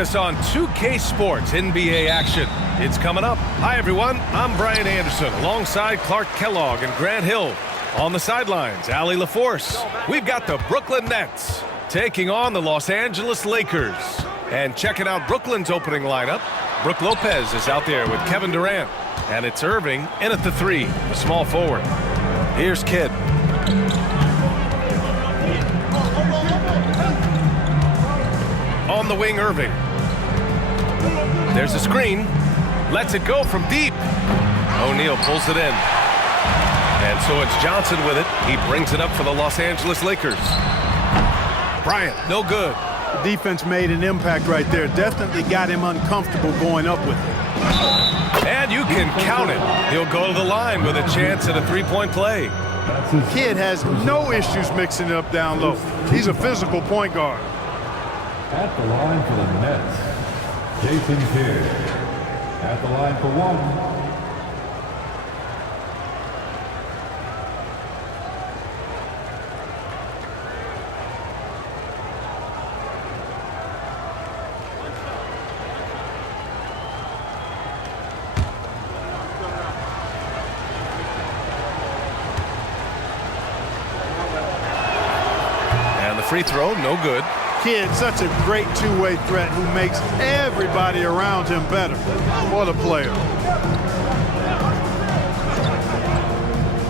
us on 2K Sports NBA action. It's coming up. Hi, everyone. I'm Brian Anderson alongside Clark Kellogg and Grant Hill. On the sidelines, Allie LaForce. We've got the Brooklyn Nets taking on the Los Angeles Lakers. And checking out Brooklyn's opening lineup, Brook Lopez is out there with Kevin Durant. And it's Irving in at the 3, a small forward. Here's Kidd. On the wing, Irving. There's a screen. Lets it go from deep. O'Neal pulls it in. And so it's Johnson with it. He brings it up for the Los Angeles Lakers. Bryant, no good. The defense made an impact right there. Definitely got him uncomfortable going up with it. And you can count it. He'll go to the line with a chance at a three-point play. Kidd has no issues mixing it up down low. He's a physical point guard. At the line for the Nets, Jason Kidd. At the line for one. And the free throw, no good. Kidd, such a great two-way threat who makes everybody around him better. What a player.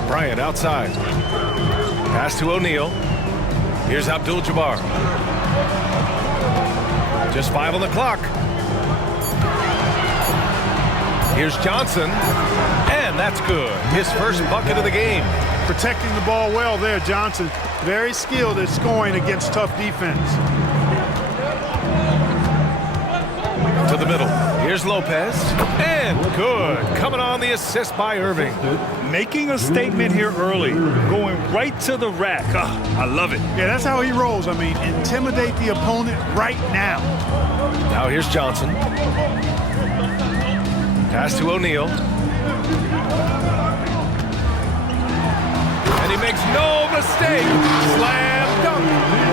Bryant outside. Pass to O'Neal. Here's Abdul-Jabbar. Just 5 on the clock. Here's Johnson. And that's good. His first bucket of the game. Protecting the ball well there, Johnson. Very skilled at scoring against tough defense. To the middle. Here's Lopez. And good. Coming on the assist by Irving. Making a statement here early. Going right to the rack. I love it. Yeah, that's how he rolls. I mean, intimidate the opponent right now. Now here's Johnson. Pass to O'Neal. And he makes no mistake. Slam dunk.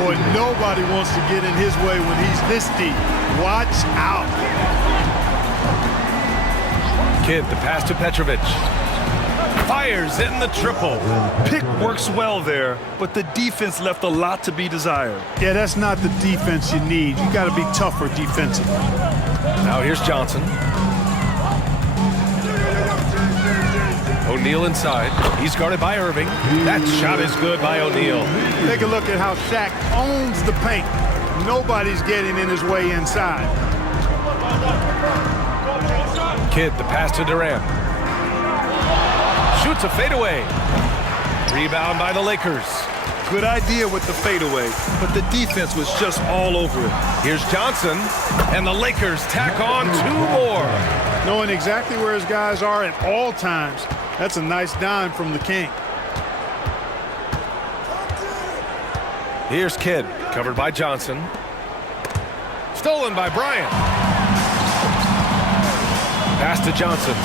Boy, nobody wants to get in his way when he's this deep. Watch out. Kidd, the pass to Petrovic. Fires in the triple. Pick works well there, but the defense left a lot to be desired. Yeah, that's not the defense you need. You got to be tougher defensively. Now here's Johnson. O'Neal inside. He's guarded by Irving. That shot is good by O'Neal. Take a look at how Shaq owns the paint. Nobody's getting in his way inside. Kidd, the pass to Durant. Shoots a fadeaway. Rebound by the Lakers. Good idea with the fadeaway, but the defense was just all over it. Here's Johnson, and the Lakers tack on 2 more. Knowing exactly where his guys are at all times. That's a nice dime from the King. Here's Kidd, covered by Johnson. Stolen by Bryant. Pass to Johnson.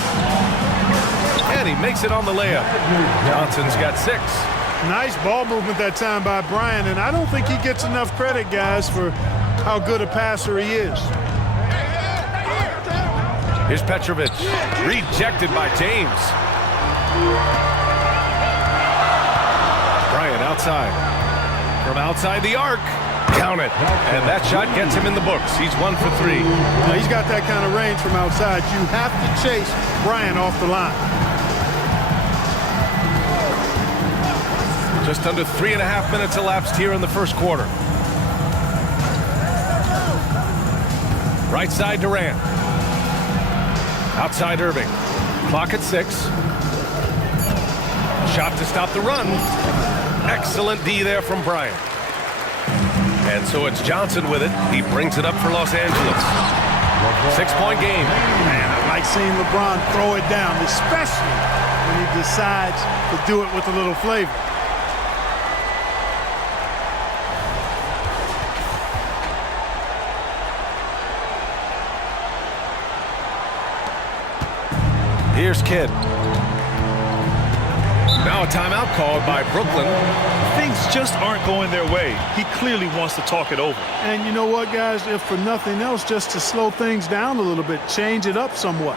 And he makes it on the layup. Johnson's got 6. Nice ball movement that time by Bryant, and I don't think he gets enough credit, guys, for how good a passer he is. Here's Petrovic. Rejected by James. Bryant outside. From outside the arc. Count it. And that shot gets him in the books. He's 1 for 3. Now, he's got that kind of range from outside. You have to chase Bryant off the line. Just under 3.5 minutes elapsed here in the first quarter. Right side Durant. Outside Irving. Clock at 6. Shot to stop the run. Excellent D there from Bryant. And so it's Johnson with it. He brings it up for Los Angeles. 6-point game. Man, I like seeing LeBron throw it down, especially when he decides to do it with a little flavor. Here's Kidd. Now a timeout called by Brooklyn. Things just aren't going their way. He clearly wants to talk it over. And you know what, guys? If for nothing else, just to slow things down a little bit, change it up somewhat.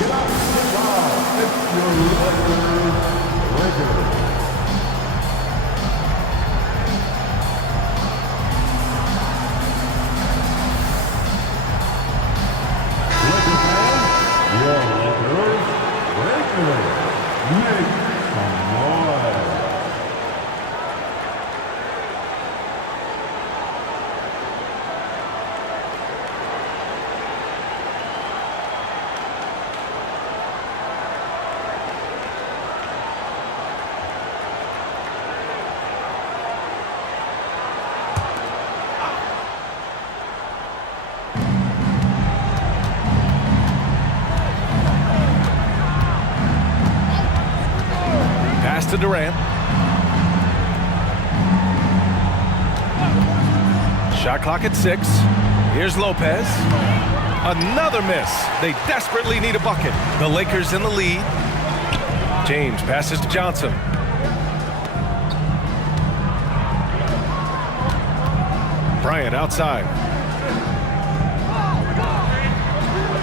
Get out to the ground. It's your Lakers. To Durant. Shot clock at 6. Here's Lopez. Another miss. They desperately need a bucket. The Lakers in the lead. James passes to Johnson. Bryant outside.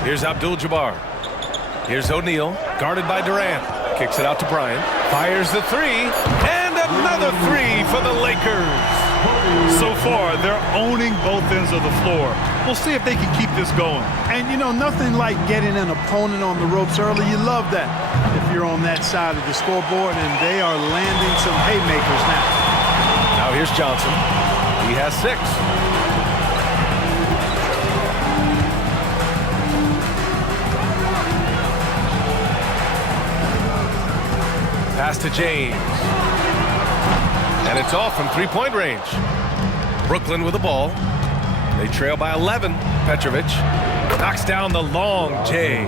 Here's Abdul-Jabbar. Here's O'Neal, guarded by Durant. Kicks it out to Bryant. Fires the 3. And another 3 for the Lakers. So far, they're owning both ends of the floor. We'll see if they can keep this going. And, you know, nothing like getting an opponent on the ropes early. You love that if you're on that side of the scoreboard, and they are landing some haymakers now. Now here's Johnson. He has 6. Pass to James. And it's off from three-point range. Brooklyn with the ball. They trail by 11. Petrovic knocks down the long J.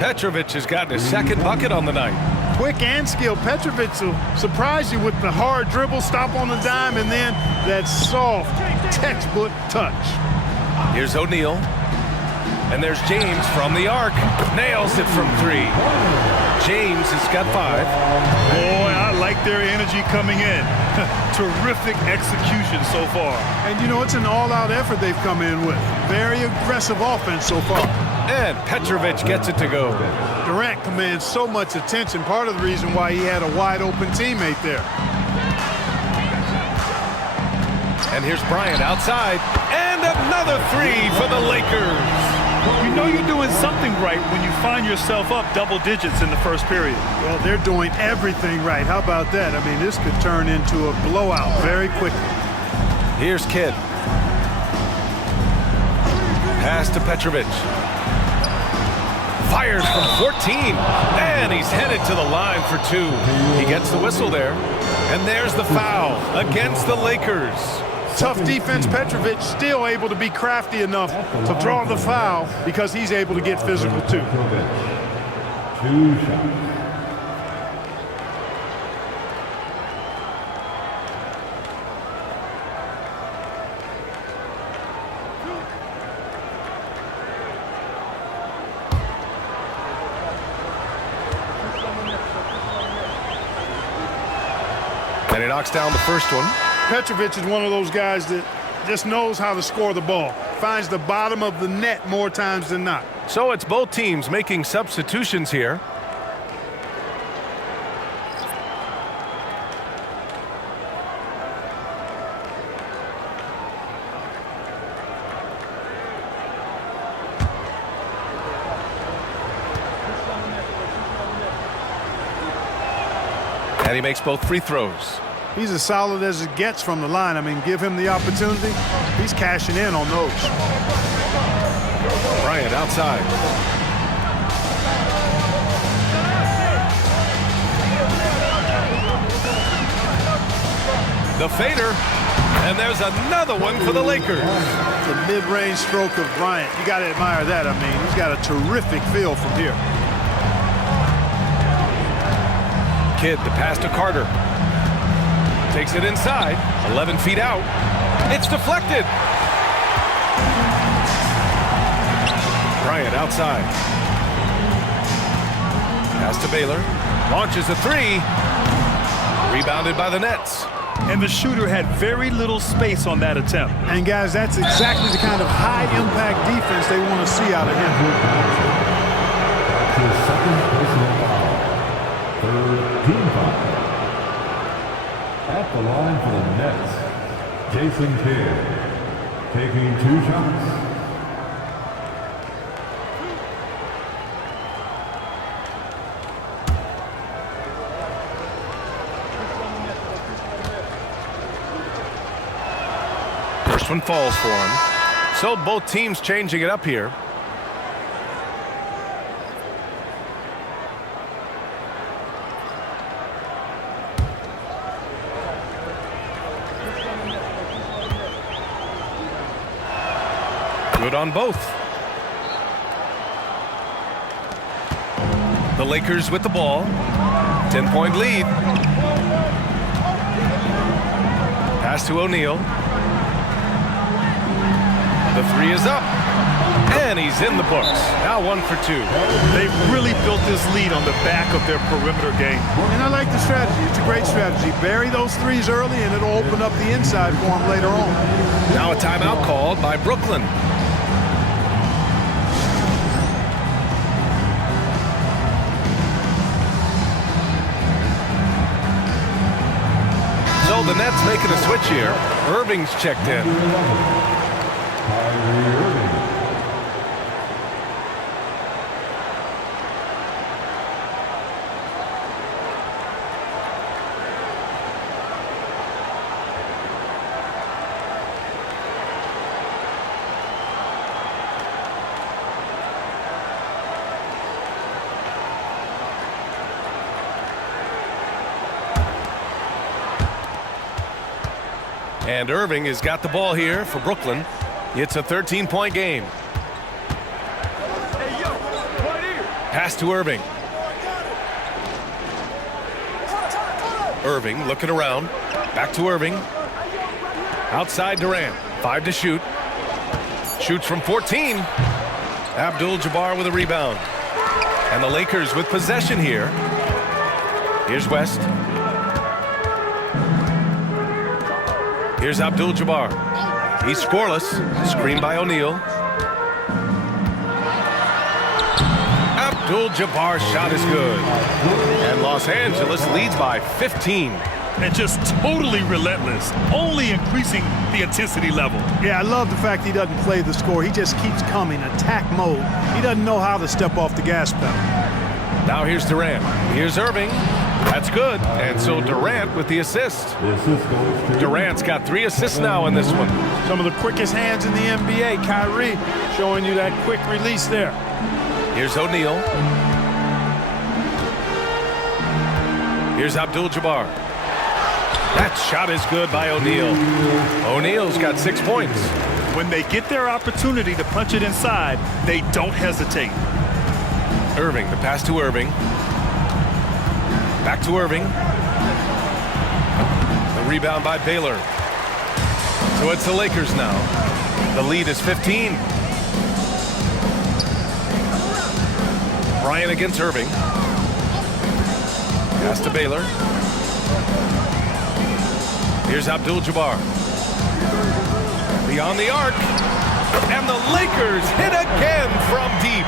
Petrovic has gotten his second bucket on the night. Quick and skilled. Petrovic will surprise you with the hard dribble, stop on the dime, and then that soft textbook touch. Here's O'Neal. And there's James from the arc. Nails it from 3. James has got 5. Boy, I like their energy coming in. Terrific execution so far. And, you know, it's an all-out effort they've come in with. Very aggressive offense so far. And Petrovic gets it to go. Durant commands so much attention, part of the reason why he had a wide-open teammate there. And here's Bryant outside. And another 3 for the Lakers. You know you're doing something right when you find yourself up double digits in the first period. Well, they're doing everything right. How about that? I mean, this could turn into a blowout very quickly. Here's Kidd. Pass to Petrovic. Fires from 14. And he's headed to the line for 2. He gets the whistle there. And there's the foul against the Lakers. Tough defense. Petrovic still able to be crafty enough to draw the foul because he's able to get physical too. 2 shots. And he knocks down the first one. Petrovic is one of those guys that just knows how to score the ball. Finds the bottom of the net more times than not. So it's both teams making substitutions here. And he makes both free throws. He's as solid as it gets from the line. I mean, give him the opportunity. He's cashing in on those. Bryant outside. The fader. And there's another one for the Lakers. The mid-range stroke of Bryant. You got to admire that. I mean, he's got a terrific feel from here. Kidd, the pass to Carter. Takes it inside, 11 feet out. It's deflected. Bryant outside. Pass to Baylor. Launches a three. Rebounded by the Nets. And the shooter had very little space on that attempt. And guys, that's exactly the kind of high-impact defense they want to see out of him. That's his second personal foul. Third team foul. At the line for the Nets, Jason Kidd, taking 2 shots. First one falls for him. So both teams changing it up here. Good on both. The Lakers with the ball. 10-point lead. Pass to O'Neal. The three is up. And he's in the books. Now 1 for 2. They've really built this lead on the back of their perimeter game. And I like the strategy. It's a great strategy. Bury those threes early, and it'll open up the inside for them later on. Now a timeout called by Brooklyn. So the Nets making a switch here. Irving's checked in. Kyrie Irving. And Irving has got the ball here for Brooklyn. It's a 13-point game. Pass to Irving. Irving looking around. Back to Irving. Outside Durant. 5 to shoot. Shoots from 14. Abdul-Jabbar with a rebound. And the Lakers with possession here. Here's West. Here's Abdul-Jabbar. He's scoreless. Screen by O'Neal. Abdul-Jabbar's shot is good. And Los Angeles leads by 15. And just totally relentless, only increasing the intensity level. Yeah, I love the fact he doesn't play the score. He just keeps coming, attack mode. He doesn't know how to step off the gas pedal. Now here's Durant. Here's Irving. That's good. And so Durant with the assist. Durant's got 3 assists now in this one. Some of the quickest hands in the NBA. Kyrie showing you that quick release there. Here's O'Neal. Here's Abdul-Jabbar. That shot is good by O'Neal. O'Neal's got 6 points. When they get their opportunity to punch it inside, they don't hesitate. Irving, the pass to Irving. Back to Irving. The rebound by Baylor. So it's the Lakers now. The lead is 15. Bryant against Irving. Pass to Baylor. Here's Abdul-Jabbar. Beyond the arc. And the Lakers hit again from deep.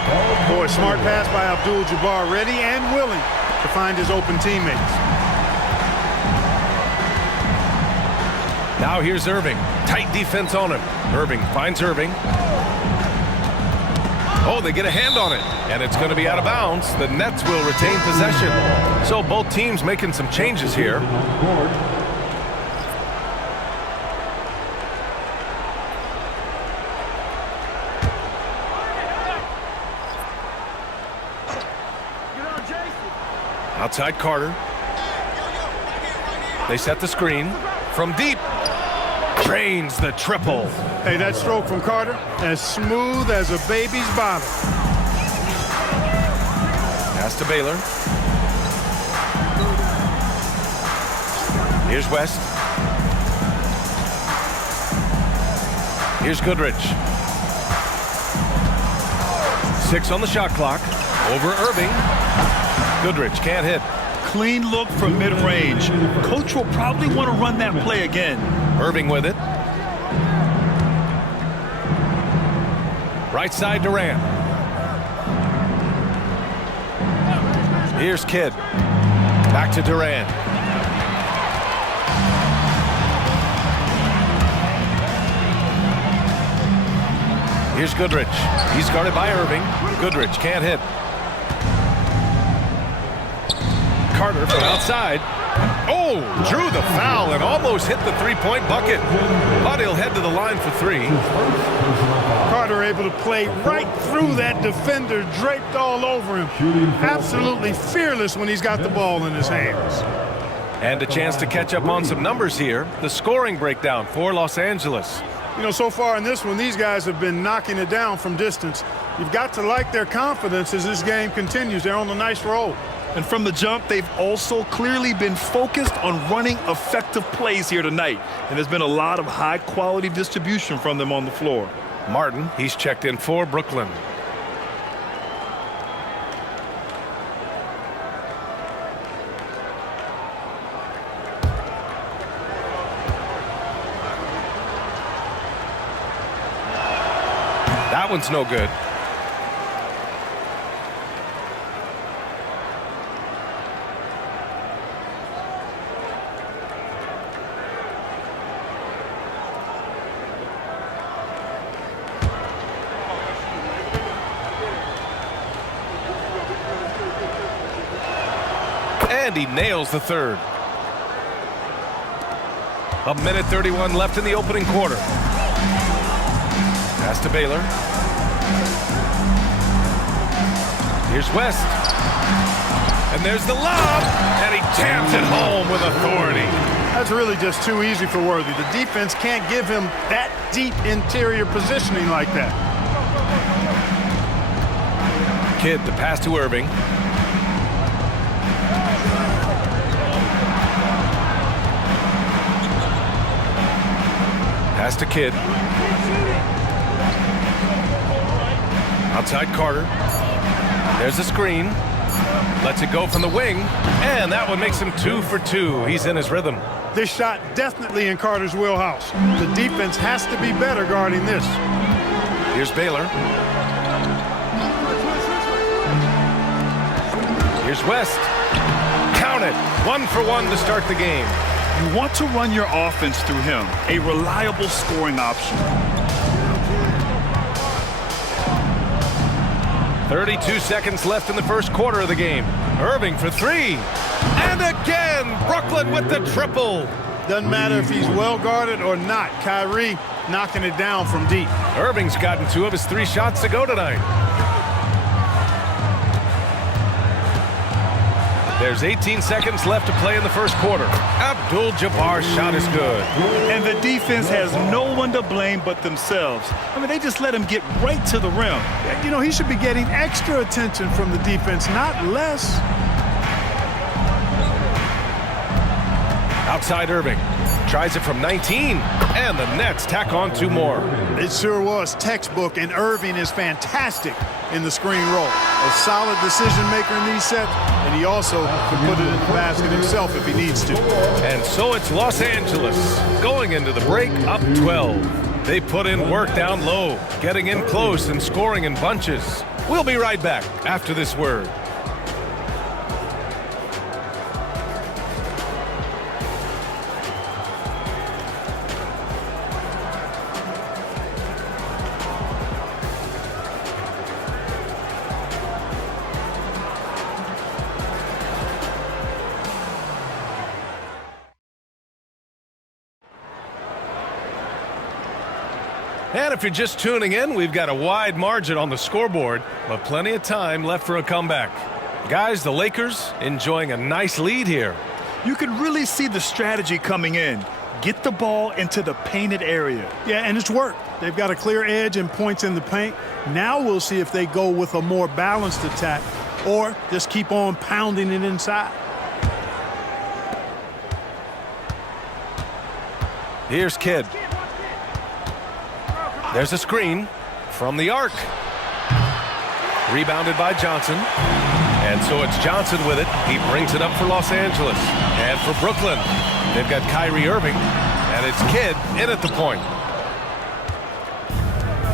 Boy, smart pass by Abdul-Jabbar. Ready and willing to find his open teammates. Now here's Irving. Tight defense on him. Irving finds Irving. Oh, they get a hand on it. And it's going to be out of bounds. The Nets will retain possession. So both teams making some changes here. Outside Carter. They set the screen. From deep. Drains the triple. Hey, that stroke from Carter, as smooth as a baby's bottom. Pass to Baylor. Here's West. Here's Goodrich. 6 on the shot clock. Over Irving. Goodrich can't hit. Clean look from mid-range. Coach will probably want to run that play again. Irving with it. Right side Durant. Here's Kidd. Back to Durant. Here's Goodrich. He's guarded by Irving. Goodrich can't hit. Carter from outside. Oh, drew the foul and almost hit the three-point bucket. But he'll head to the line for three. Carter able to play right through that defender, draped all over him. Absolutely fearless when he's got the ball in his hands. And a chance to catch up on some numbers here. The scoring breakdown for Los Angeles. You know, so far in this one, these guys have been knocking it down from distance. You've got to like their confidence as this game continues. They're on a nice roll. And from the jump, they've also clearly been focused on running effective plays here tonight. And there's been a lot of high-quality distribution from them on the floor. Martin, he's checked in for Brooklyn. That one's no good. And he nails the third. A minute 31 left in the opening quarter. Pass to Baylor. Here's West. And there's the lob. And he jams it home with authority. That's really just too easy for Worthy. The defense can't give him that deep interior positioning like that. Kidd, the pass to Irving. Pass to Kidd. Outside Carter. There's a screen. Lets it go from the wing. And that one makes him 2 for 2. He's in his rhythm. This shot definitely in Carter's wheelhouse. The defense has to be better guarding this. Here's Baylor. Here's West. Count it. 1 for 1 to start the game. You want to run your offense through him, a reliable scoring option. 32 seconds left in the first quarter of the game. Irving for three. And again, Brooklyn with the triple. Doesn't matter if he's well guarded or not. Kyrie knocking it down from deep. Irving's gotten 2 of his 3 shots to go tonight. There's 18 seconds left to play in the first quarter. Abdul-Jabbar's shot is good. And the defense has no one to blame but themselves. I mean, they just let him get right to the rim. You know, he should be getting extra attention from the defense, not less. Outside Irving. Tries it from 19. And the Nets tack on 2 more. It sure was textbook, and Irving is fantastic in the screen roll. A solid decision maker in these sets, and he also can put it in the basket himself if he needs to. And so it's Los Angeles going into the break up 12. They put in work down low, getting in close and scoring in bunches. We'll be right back after this word. And if you're just tuning in, we've got a wide margin on the scoreboard, but plenty of time left for a comeback. Guys, the Lakers enjoying a nice lead here. You can really see the strategy coming in. Get the ball into the painted area. Yeah, and it's worked. They've got a clear edge and points in the paint. Now we'll see if they go with a more balanced attack or just keep on pounding it inside. Here's Kidd. There's a screen from the arc. Rebounded by Johnson. And so it's Johnson with it. He brings it up for Los Angeles. And for Brooklyn, they've got Kyrie Irving. And it's Kidd in at the point.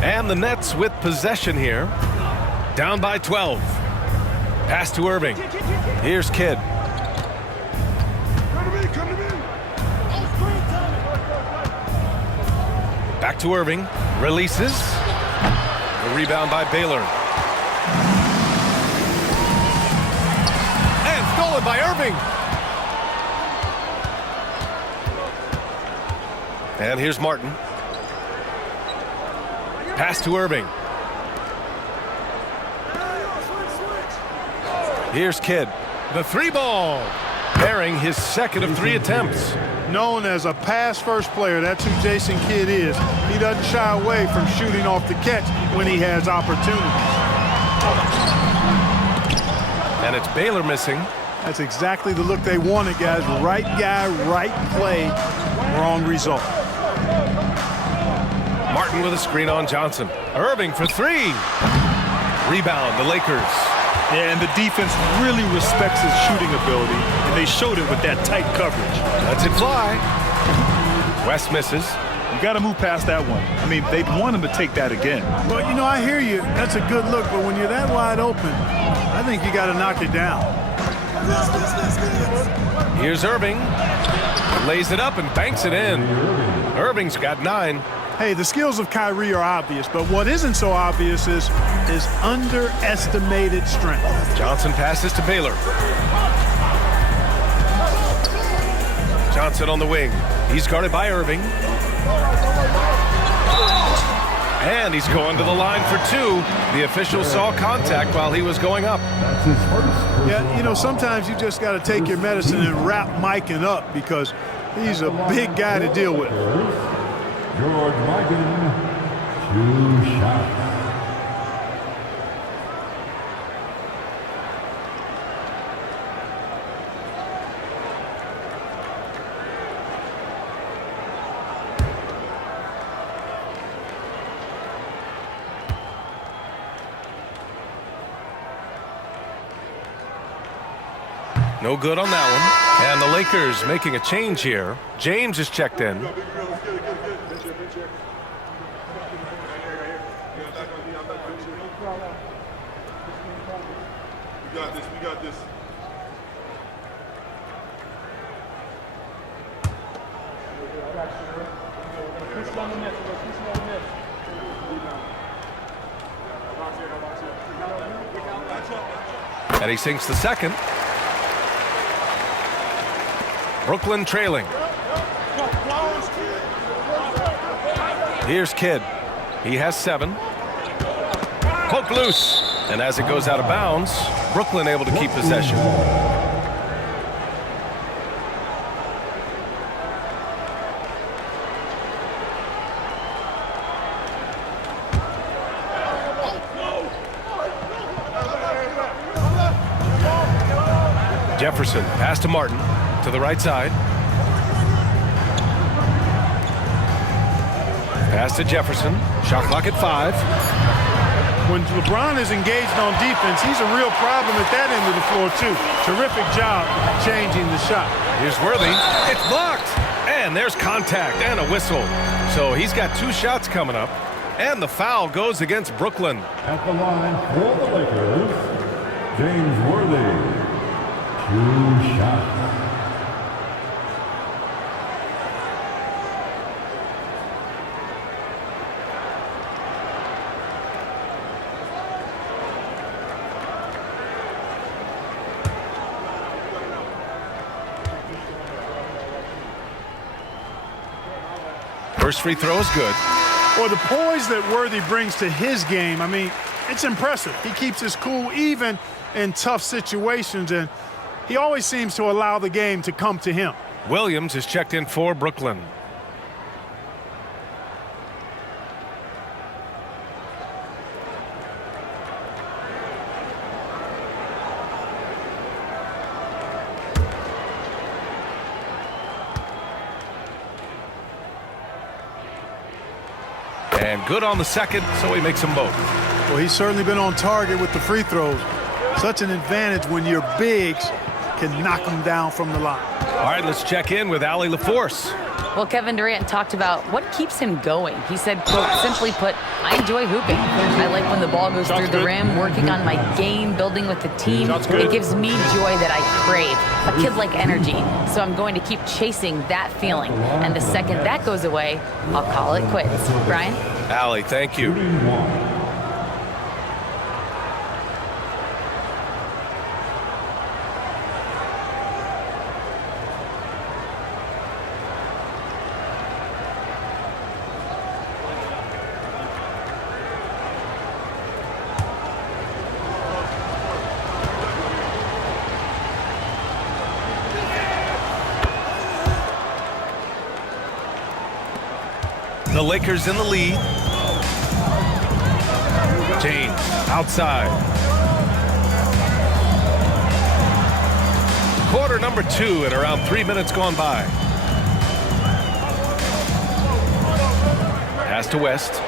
And the Nets with possession here. Down by 12. Pass to Irving. Here's Kidd. Back to Irving. Releases. The rebound by Baylor. And stolen by Irving. And here's Martin. Pass to Irving. Here's Kidd. The three ball. Bearing his second of 3 attempts. Known as a pass-first player, that's who Jason Kidd is. He doesn't shy away from shooting off the catch when he has opportunity. And it's Baylor missing. That's exactly the look they wanted, guys. Right guy, right play, wrong result. Martin with a screen on Johnson. Irving for 3. Rebound, the Lakers. Yeah, and the defense really respects his shooting ability, and they showed it with that tight coverage. Lets it fly. West misses. You got to move past that one. I mean, they'd want him to take that again. Well, you know, I hear you. That's a good look, but when you're that wide open, I think you got to knock it down. Here's Irving. Lays it up and banks it in. Irving's got 9. Hey, the skills of Kyrie are obvious, but what isn't so obvious is his underestimated strength. Johnson passes to Baylor. Johnson on the wing. He's guarded by Irving. And he's going to the line for 2. The official saw contact while he was going up. Yeah, you know, sometimes you just got to take your medicine and wrap Mikan up because he's a big guy to deal with. George Mikan, 2 shots. No good on that one. And the Lakers making a change here. James is checked in. We got this. And he sinks the second. Brooklyn trailing. Here's Kidd. He has 7. Poke loose. And as it goes out of bounds, Brooklyn able to keep possession. Jefferson, pass to Martin, to the right side. Pass to Jefferson, shot clock at 5. When LeBron is engaged on defense, he's a real problem at that end of the floor, too. Terrific job changing the shot. Here's Worthy. It's blocked. And there's contact and a whistle. So he's got 2 shots coming up. And the foul goes against Brooklyn. At the line for the Lakers, James Worthy, 2 shots. First free throw is good. Or the poise that Worthy brings to his game, I mean, it's impressive. He keeps his cool even in tough situations, and he always seems to allow the game to come to him. Williams is checked in for Brooklyn. And good on the second, so he makes them both. Well, he's certainly been on target with the free throws. Such an advantage when your bigs can knock them down from the line. All right, let's check in with Allie LaForce. Well, Kevin Durant talked about what keeps him going. He said, quote, simply put, I enjoy hooping. I like when the ball goes through the rim, working on my game, building with the team. It gives me joy that I crave, a kid-like energy. So I'm going to keep chasing that feeling. And the second that goes away, I'll call it quits. Brian? Allie, thank you. The Lakers in the lead. James outside. Quarter number 2 and around 3 minutes gone by. Pass to West.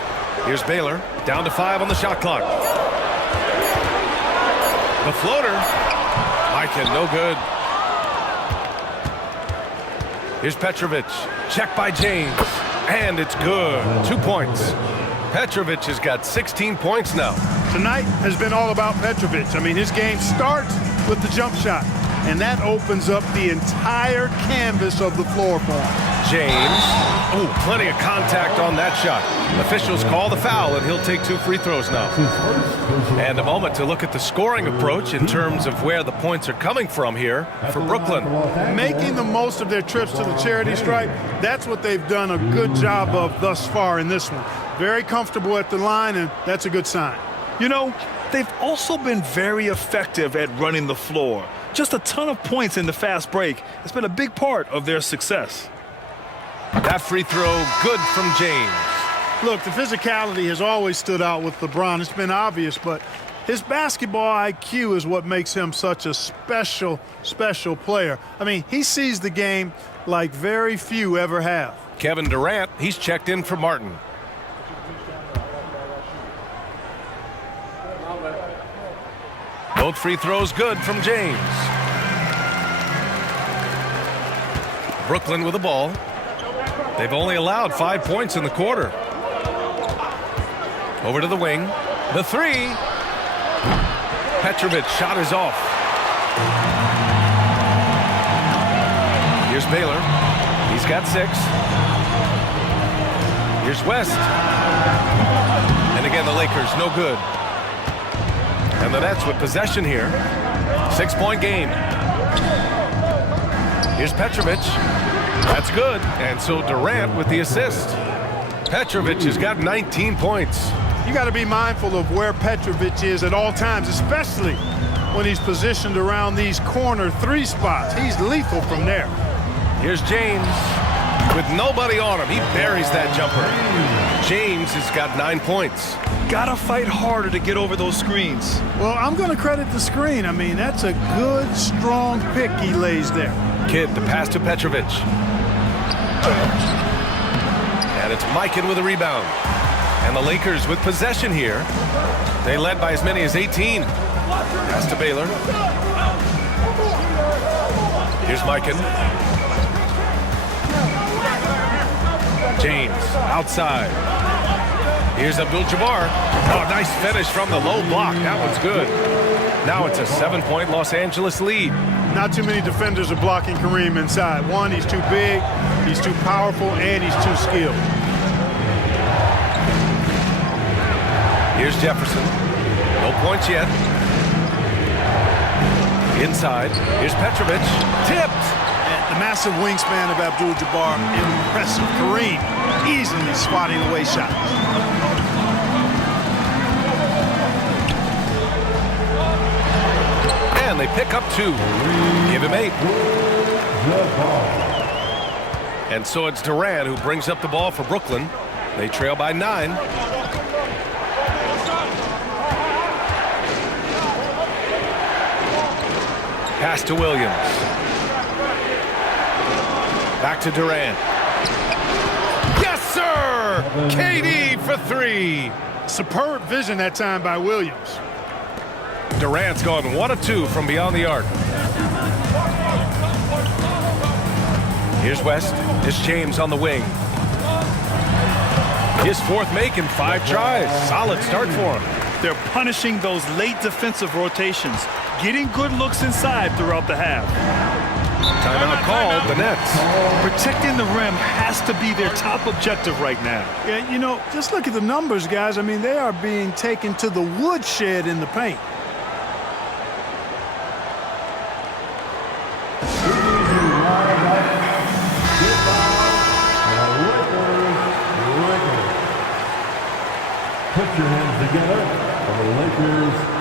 Here's Baylor. Down to 5 on the shot clock. The floater. Mikan, no good. Here's Petrovic. Check by James. And it's good. 2 points. Petrovic has got 16 points now. Tonight has been all about Petrovic. I mean, his game starts with the jump shot, and that opens up the entire canvas of the floor for him. James. Oh, plenty of contact on that shot. Officials call the foul, and he'll take 2 free throws now. And a moment to look at the scoring approach in terms of where the points are coming from here for Brooklyn. Making the most of their trips to the charity stripe, that's what they've done a good job of thus far in this one. Very comfortable at the line, and that's a good sign. You know, they've also been very effective at running the floor. Just a ton of points in the fast break. It's been a big part of their success. That free throw good from James. Look, the physicality has always stood out with LeBron. It's been obvious, but his basketball IQ is what makes him such a special player. I mean, he sees the game like very few ever have. Kevin Durant, he's checked in for Martin. Both free throws good from James. Brooklyn with the ball. They've only allowed 5 points in the quarter. Over to the wing. The 3. Petrovic shot is off. Here's Baylor. He's got 6. Here's West. And again, the Lakers, no good. And the Nets with possession here. 6-point game. Here's Petrovic. That's good. And so Durant with the assist. Petrovic has got 19 points. You got to be mindful of where Petrovic is at all times, especially when he's positioned around these corner 3 spots. He's lethal from there. Here's James with nobody on him. He buries that jumper. James has got 9 points. Gotta fight harder to get over those screens. Well, I'm going to credit the screen. I mean, that's a good, strong pick he lays there. Kidd, the pass to Petrovic. And it's Mikan with a rebound. And the Lakers with possession here. They led by as many as 18. Pass to Baylor. Here's Mikan. James outside. Here's Abdul-Jabbar. Oh, nice finish from the low block. That one's good. Now it's a 7-point Los Angeles lead. Not too many defenders are blocking Kareem inside. One, he's too big, he's too powerful, and he's too skilled. Here's Jefferson. No points yet. Inside. Here's Petrovic. Tipped. The massive wingspan of Abdul-Jabbar, impressive. Kareem easily swatting away shots. And they pick up 2. Give him 8. And so it's Durant who brings up the ball for Brooklyn. They trail by 9. Pass to Williams. Back to Durant. Yes, sir! KD for 3. Superb vision that time by Williams. Durant's gone 1 of 2 from beyond the arc. Here's West. It's James on the wing. His 4th make in 5 tries. Solid start for him. They're punishing those late defensive rotations, getting good looks inside throughout the half. Timeout called, the Nets. Protecting the rim has to be their top objective right now. Yeah, you know, just look at the numbers, guys. I mean, they are being taken to the woodshed in the paint. Put your hands together for the Lakers.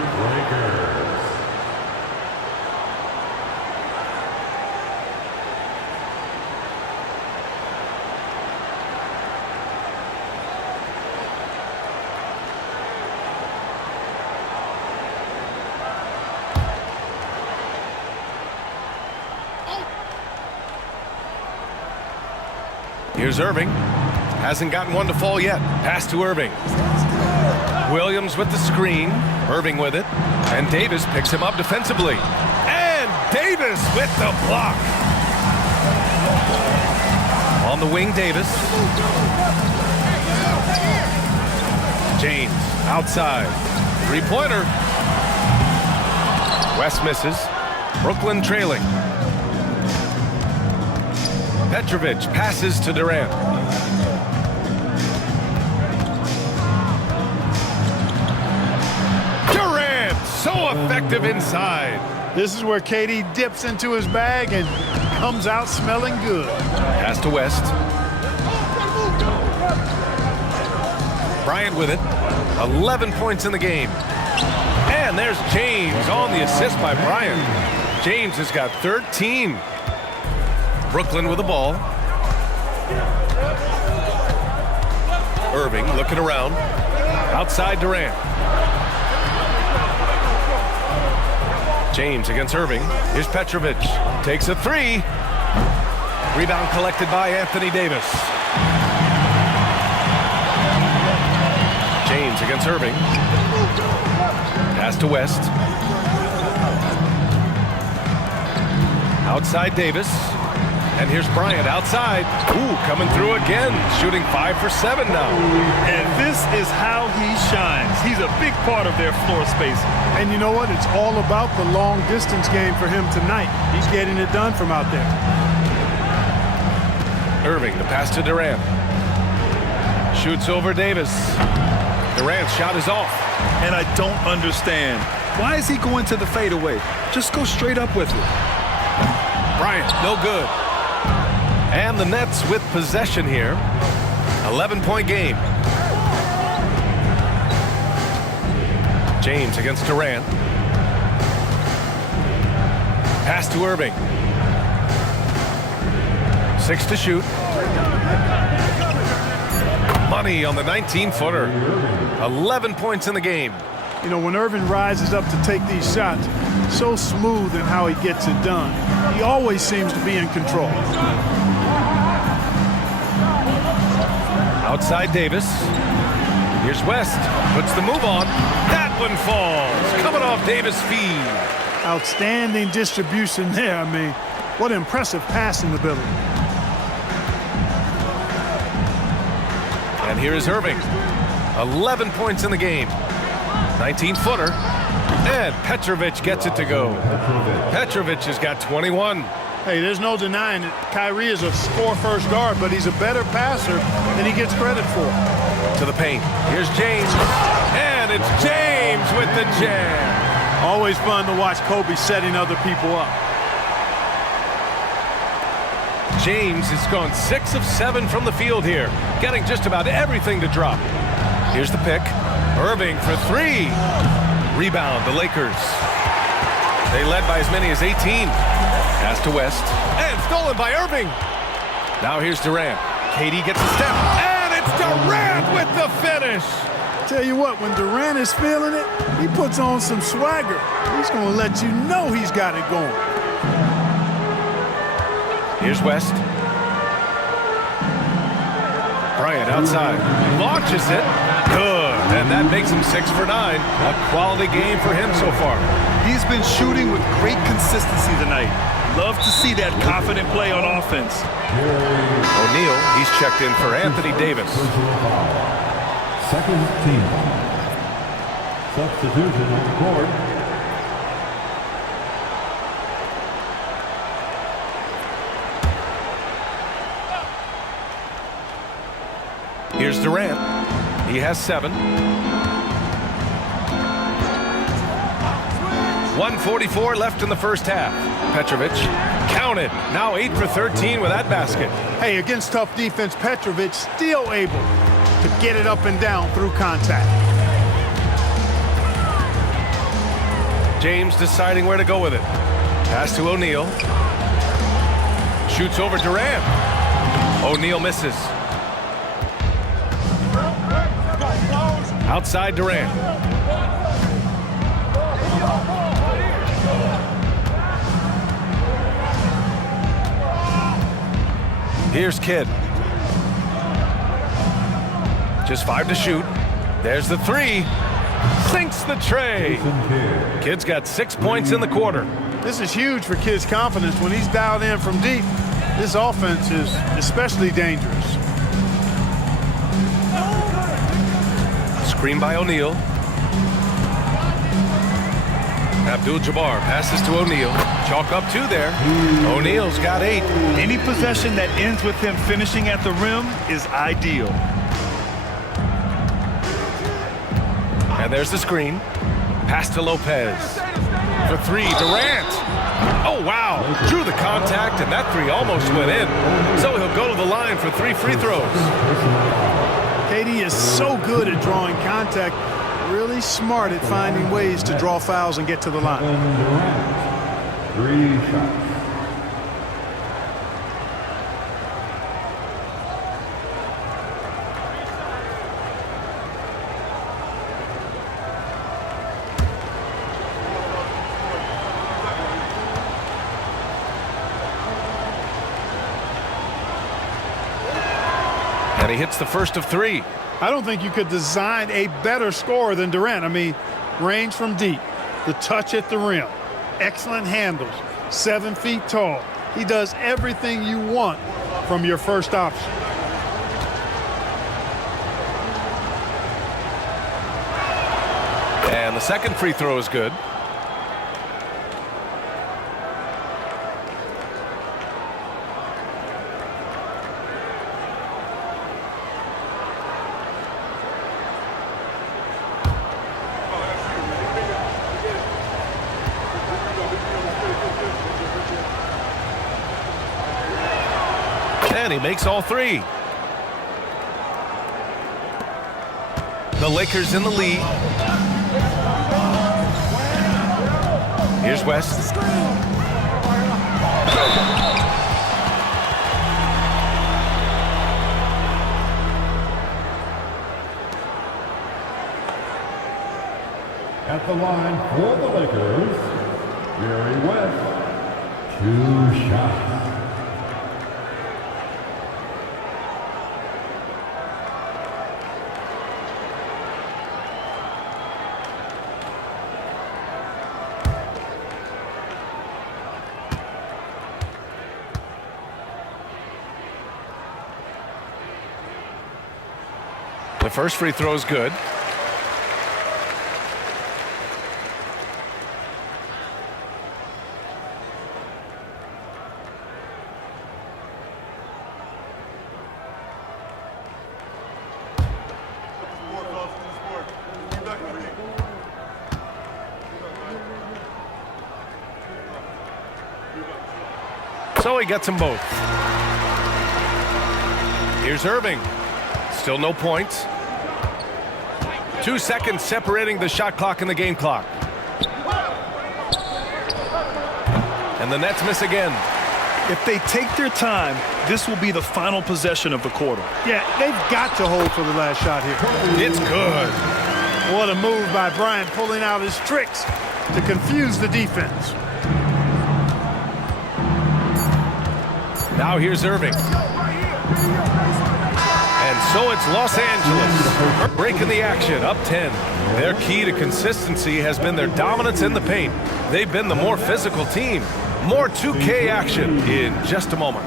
Here's Irving. Hasn't gotten one to fall yet. Pass to Irving. Williams with the screen. Irving with it. And Davis picks him up defensively. And Davis with the block. On the wing, Davis. James outside. 3-pointer. West misses. Brooklyn trailing. Petrovic passes to Durant. Durant, so effective inside. This is where KD dips into his bag and comes out smelling good. Pass to West. Bryant with it. 11 points in the game. And there's James on the assist by Bryant. James has got 13. Brooklyn with the ball. Irving looking around. Outside Durant. James against Irving. Here's Petrovic. Takes a 3. Rebound collected by Anthony Davis. James against Irving. Pass to West. Outside Davis. And here's Bryant outside. Ooh, coming through again. Shooting 5 for 7 now. And this is how he shines. He's a big part of their floor space. And you know what? It's all about the long distance game for him tonight. He's getting it done from out there. Irving, the pass to Durant. Shoots over Davis. Durant's shot is off. And I don't understand. Why is he going to the fadeaway? Just go straight up with it. Bryant, no good. And the Nets with possession here. 11-point game. James against Durant. Pass to Irving. 6 to shoot. Money on the 19-footer. 11 points in the game. You know, when Irving rises up to take these shots, so smooth in how he gets it done. He always seems to be in control. Outside Davis. Here's West. Puts the move on. That one falls. Coming off Davis' feed. Outstanding distribution there. I mean, what impressive passing ability. And here is Irving. 11 points in the game. 19-footer. And Petrovic gets it to go. Petrovic has got 21. Hey, there's no denying it. Kyrie is a score-first guard, but he's a better passer than he gets credit for. To the paint. Here's James. And it's James with the jam. Always fun to watch Kobe setting other people up. James has gone 6 of 7 from the field here, getting just about everything to drop. Here's the pick. Irving for 3. Rebound, the Lakers. They led by as many as 18. Pass to West. And stolen by Irving. Now here's Durant. KD gets a step. And it's Durant with the finish. Tell you what, when Durant is feeling it, he puts on some swagger. He's going to let you know he's got it going. Here's West. Bryant outside. Launches it. Good. And that makes him 6 for 9. A quality game for him so far. He's been shooting with great consistency tonight. Love to see that confident play on offense. O'Neal, he's checked in for Anthony Davis. Second team foul. Substitution on the court. Here's Durant. He has 7. 1:44 left in the first half. Petrovic counted. Now 8 for 13 with that basket. Hey, against tough defense, Petrovic still able to get it up and down through contact. James deciding where to go with it. Pass to O'Neal. Shoots over Durant. O'Neal misses. Outside Durant. Here's Kidd. Just 5 to shoot. There's the 3. Sinks the tray. Kidd's got 6 points in the quarter. This is huge for Kidd's confidence. When he's dialed in from deep, this offense is especially dangerous. Screen by O'Neal. Abdul-Jabbar passes to O'Neal. Chalk up 2 there. O'Neal's got 8. Any possession that ends with him finishing at the rim is ideal. And there's the screen. Pass to Lopez. For 3, Durant. Oh, wow. Drew the contact, and that 3 almost went in. So he'll go to the line for 3 free throws. KD is so good at drawing contact, really smart at finding ways to draw fouls and get to the line. Durant, 3 shots. And he hits the first of 3. I don't think you could design a better scorer than Durant. I mean, range from deep, the touch at the rim, excellent handles, 7 feet tall. He does everything you want from your first option. And the second free throw is good. And he makes all 3. The Lakers in the lead. Here's West. At the line for the Lakers, Jerry West, 2 shots. The first free throw is good. So he gets them both. Here's Irving. Still no points. 2 seconds separating the shot clock and the game clock. And the Nets miss again. If they take their time, this will be the final possession of the quarter. Yeah, they've got to hold for the last shot here. It's good. What a move by Bryant, pulling out his tricks to confuse the defense. Now here's Irving. And so it's Los Angeles breaking the action, up 10. Their key to consistency has been their dominance in the paint. They've been the more physical team. More 2K action in just a moment.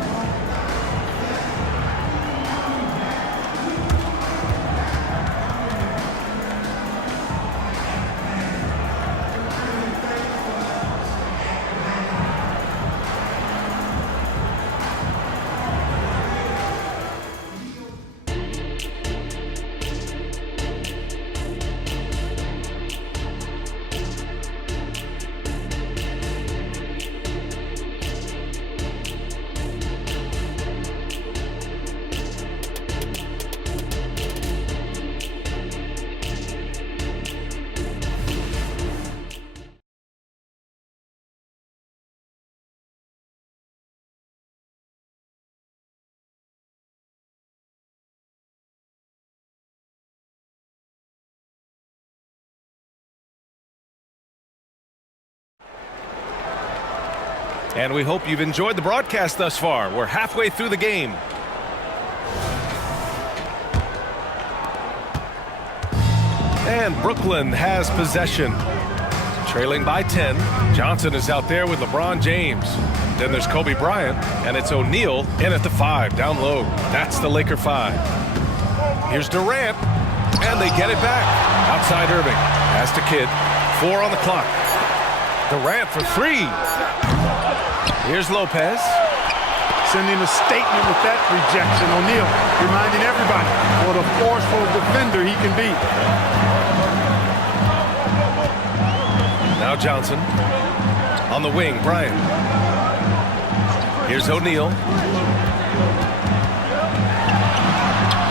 And we hope you've enjoyed the broadcast thus far. We're halfway through the game. And Brooklyn has possession. Trailing by 10. Johnson is out there with LeBron James. Then there's Kobe Bryant, and it's O'Neal in at the 5, down low. That's the Laker 5. Here's Durant, and they get it back. Outside Irving. Pass to Kidd. 4 on the clock. Durant for 3. Here's Lopez. Sending a statement with that rejection. O'Neal reminding everybody what a forceful defender he can be. Now Johnson. On the wing, Bryant. Here's O'Neal.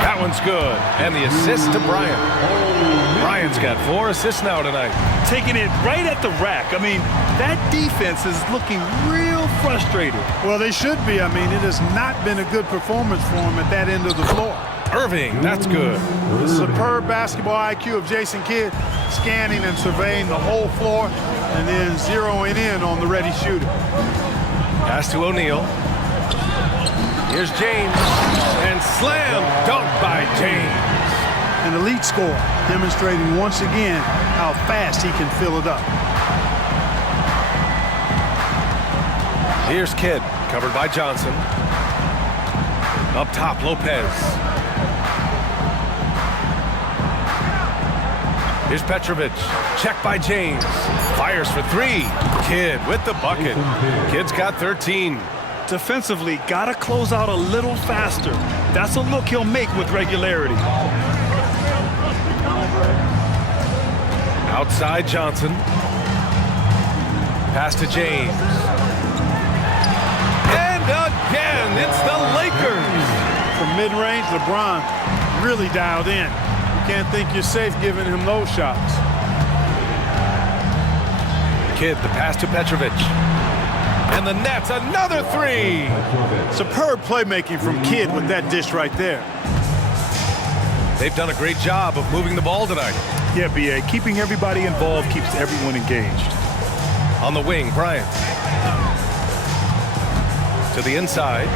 That one's good. And the assist to Bryant. Bryant's got 4 assists now tonight. Taking it right at the rack. I mean, that defense is looking real frustrated. Well, they should be. I mean, it has not been a good performance for him at that end of the floor. Irving, that's good. The superb basketball IQ of Jason Kidd, scanning and surveying the whole floor and then zeroing in on the ready shooter. Pass to O'Neal. Here's James. And slam dunk by James. An elite scorer, demonstrating once again how fast he can fill it up. Here's Kidd, covered by Johnson. Up top, Lopez. Here's Petrovic, checked by James. Fires for 3. Kidd with the bucket. Kidd's got 13. Defensively, got to close out a little faster. That's a look he'll make with regularity. Outside Johnson. Pass to James. And again, it's the Lakers. From mid-range, LeBron really dialed in. You can't think you're safe giving him those shots. Kidd, the pass to Petrovic. And the Nets, another 3. Superb playmaking from Kidd with that dish right there. They've done a great job of moving the ball tonight. Yeah, B.A. Keeping everybody involved keeps everyone engaged. On the wing, Bryant. To the inside.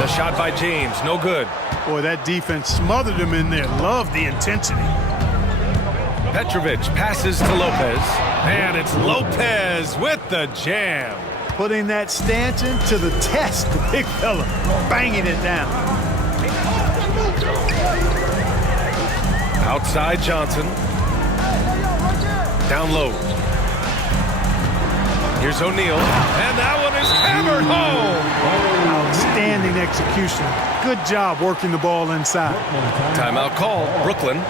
The shot by James, no good. Boy, that defense smothered him in there. Love the intensity. Petrovic passes to Lopez. And it's Lopez with the jam. Putting that Stanton to the test, the big fella, banging it down. Outside Johnson. Down low. Here's O'Neal. And that one is hammered home. Outstanding execution. Good job working the ball inside. Timeout called. Brooklyn.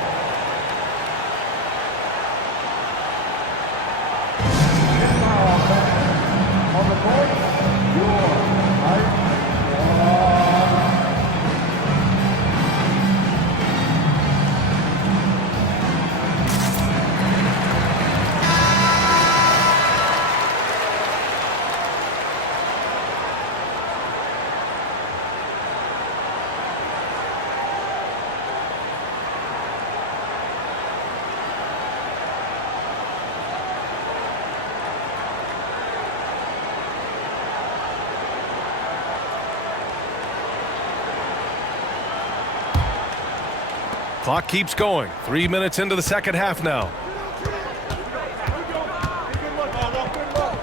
Clock keeps going. 3 minutes into the second half now.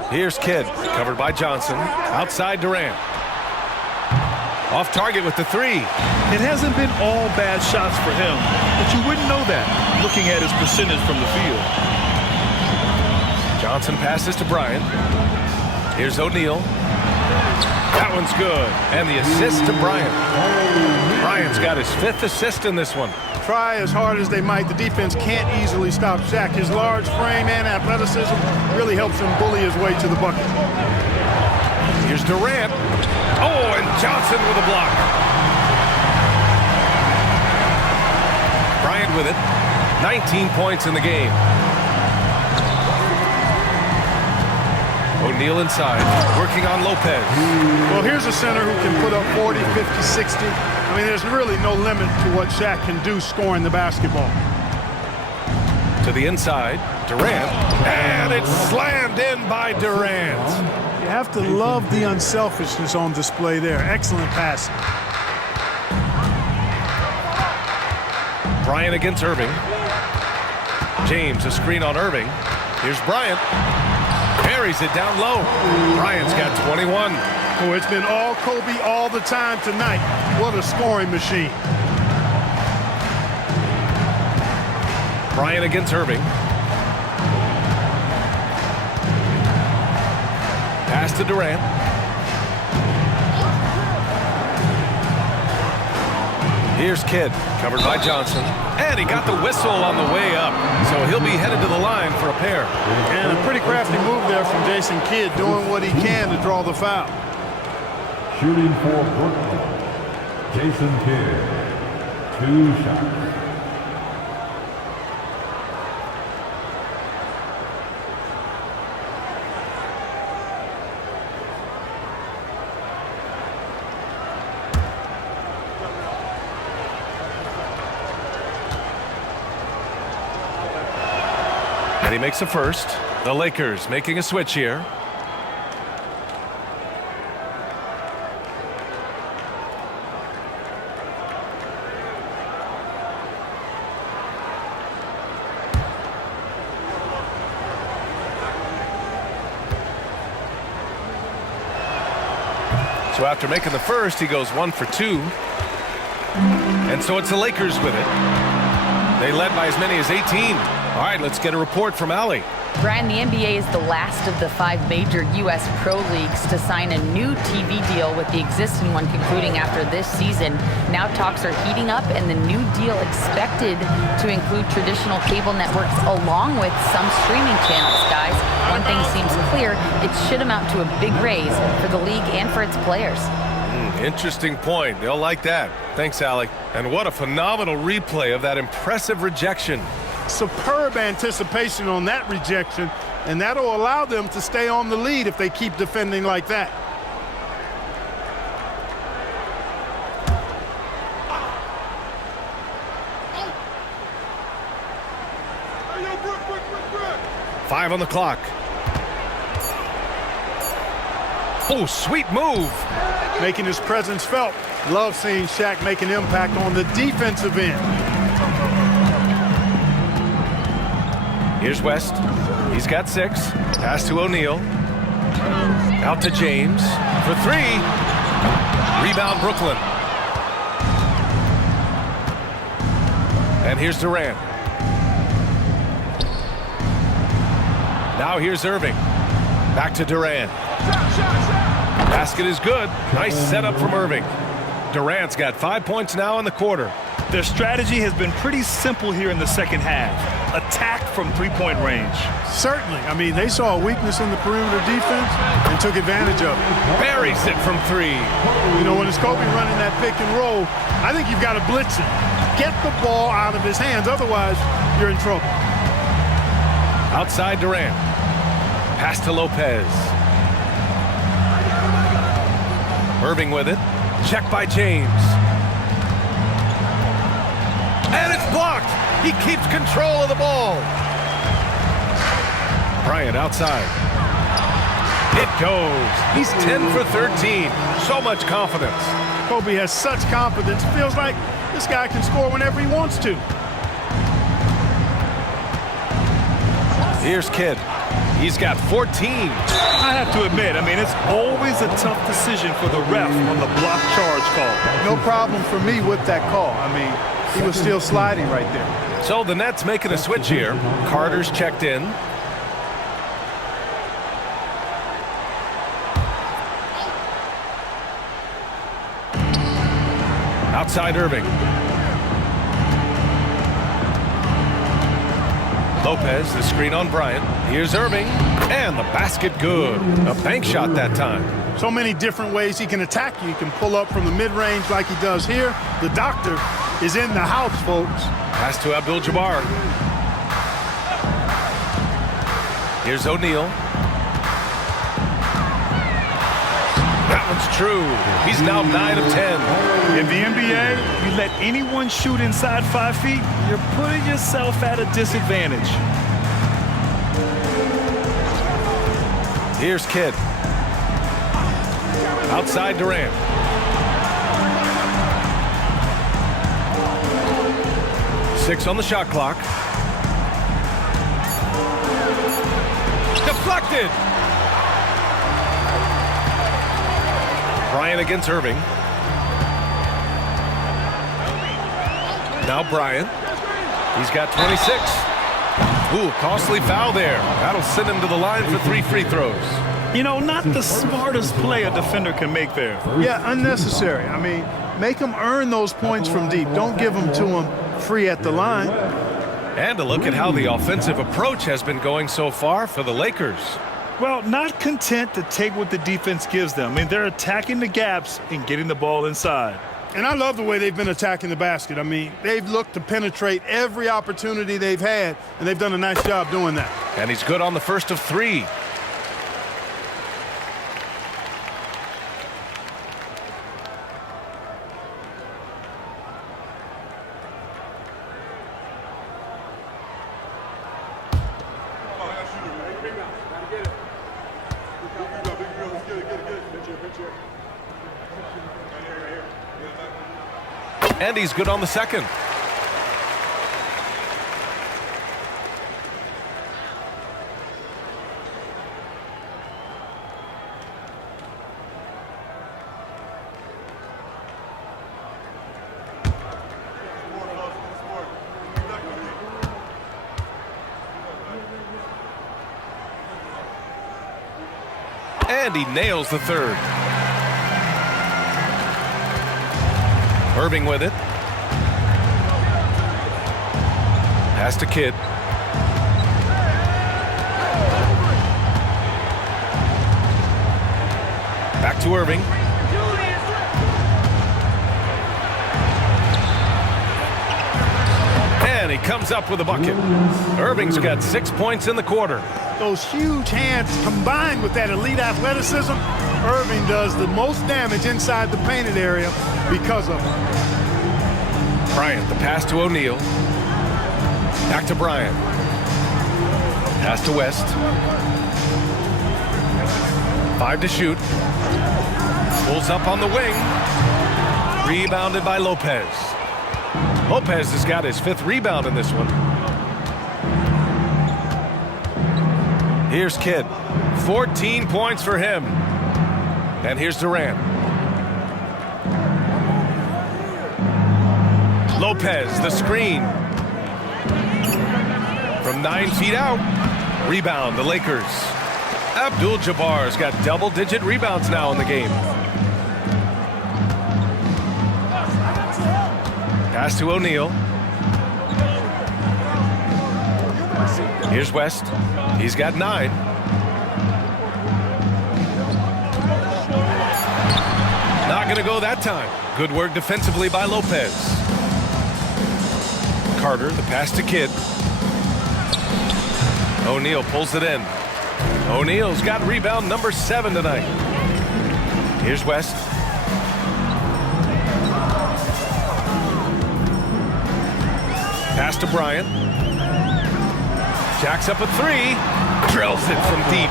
Here's Kidd, covered by Johnson. Outside Durant. Off target with the three. It hasn't been all bad shots for him, but you wouldn't know that looking at his percentage from the field. Johnson passes to Bryant. Here's O'Neal. That one's good. And the assist to Bryant. Bryant's got his 5th assist in this one. Try as hard as they might, the defense can't easily stop Shaq. His large frame and athleticism really helps him bully his way to the bucket. Here's Durant. Oh, and Johnson with a block. Bryant with it. 19 points in the game. O'Neal inside, working on Lopez. Well, here's a center who can put up 40, 50, 60. I mean, there's really no limit to what Shaq can do scoring the basketball. To the inside, Durant. And it's slammed in by Durant. You have to love the unselfishness on display there. Excellent pass. Bryant against Irving. James, a screen on Irving. Here's Bryant. Carries it down low. Bryant's got 21. Oh, it's been all Kobe all the time tonight. What a scoring machine. Bryant against Irving. Pass to Durant. Here's Kidd, covered by Johnson. And he got the whistle on the way up. So he'll be headed to the line for a pair. And a pretty crafty move there from Jason Kidd, doing what he can to draw the foul. Shooting for Brooklyn, Jason Kidd. 2 shots. And he makes a first. The Lakers making a switch here. So after making the first, he goes 1 for 2. And so it's the Lakers with it. They led by as many as 18. All right, let's get a report from Allie. Brian, the NBA is the last of the 5 major U.S. pro leagues to sign a new TV deal, with the existing one concluding after this season. Now talks are heating up, and the new deal expected to include traditional cable networks along with some streaming channels, guys. One thing seems clear, it should amount to a big raise for the league and for its players. Interesting point. They'll like that. Thanks, Allie. And what a phenomenal replay of that impressive rejection. Superb anticipation on that rejection, and that'll allow them to stay on the lead if they keep defending like that. Five on the clock. Oh, sweet move. Making his presence felt. Love seeing Shaq make an impact on the defensive end. Here's West. He's got 6. Pass to O'Neal. Out to James for 3. Rebound Brooklyn. And here's Durant. Now here's Irving. Back to Durant. Basket is good. Nice setup from Irving. Durant's got 5 points now in the quarter. Their strategy has been pretty simple here in the second half. Attack from 3-point range. Certainly. I mean, they saw a weakness in the perimeter defense and took advantage of it. Buries it from 3. You know, when it's Kobe running that pick and roll, I think you've got to blitz him. Get the ball out of his hands. Otherwise, you're in trouble. Outside Durant. Pass to Lopez. Irving with it. Check by James. And it's blocked. He keeps control of the ball. Bryant outside. It goes. He's 10 for 13. So much confidence. Kobe has such confidence. Feels like This guy can score whenever he wants to. Here's Kidd. He's got 14. I have to admit, I mean, it's always a tough decision for the ref on the block charge call. No problem for me with that call. I mean, he was still sliding right there. So the Nets making a switch here. Carter's checked in. Outside Irving. Lopez, the screen on Bryant. Here's Irving, and the basket good. A bank shot that time. So many different ways he can attack you. He can pull up from the mid-range like he does here. The doctor is in the house, folks. Pass to Abdul-Jabbar. Here's O'Neal. That one's true. He's now 9 of 10. In the NBA, you let anyone shoot inside 5 feet, you're putting yourself at a disadvantage. Here's Kidd. Outside Durant. Six on the shot clock. Deflected. Bryant against Irving. Now Bryant. He's got 26. Ooh, costly foul there. That'll send him to the line for 3 free throws. You know, not the smartest play a defender can make there. Yeah, unnecessary. I mean, make him earn those points from deep. Don't give them to him free at the line. And a look at how the offensive approach has been going so far for the Lakers. Well, not content to take what the defense gives them. I mean, they're attacking the gaps and getting the ball inside. And I love the way they've been attacking the basket. I mean, they've looked to penetrate every opportunity they've had, and they've done a nice job doing that. And he's good on the first of 3. And he's good on the second. And he nails the third. Irving with it. Pass to Kidd. Back to Irving. And he comes up with a bucket. Irving's got 6 points in the quarter. Those huge hands combined with that elite athleticism, Irving does the most damage inside the painted area because of it. Bryant, the pass to O'Neal. Back to Bryant. Pass to West. 5 to shoot. Pulls up on the wing. Rebounded by Lopez. Lopez has got his 5th rebound in this one. Here's Kidd. 14 points for him. And here's Durant. Lopez, the screen. From 9 feet out. Rebound, the Lakers. Abdul-Jabbar's got double-digit rebounds now in the game. Pass to O'Neal. Here's West. He's got 9. Not going to go that time. Good work defensively by Lopez. Carter, the pass to Kidd. O'Neal pulls it in. O'Neal's got rebound number 7 tonight. Here's West. Pass to Bryant. Jacks up a 3. Drills it from deep.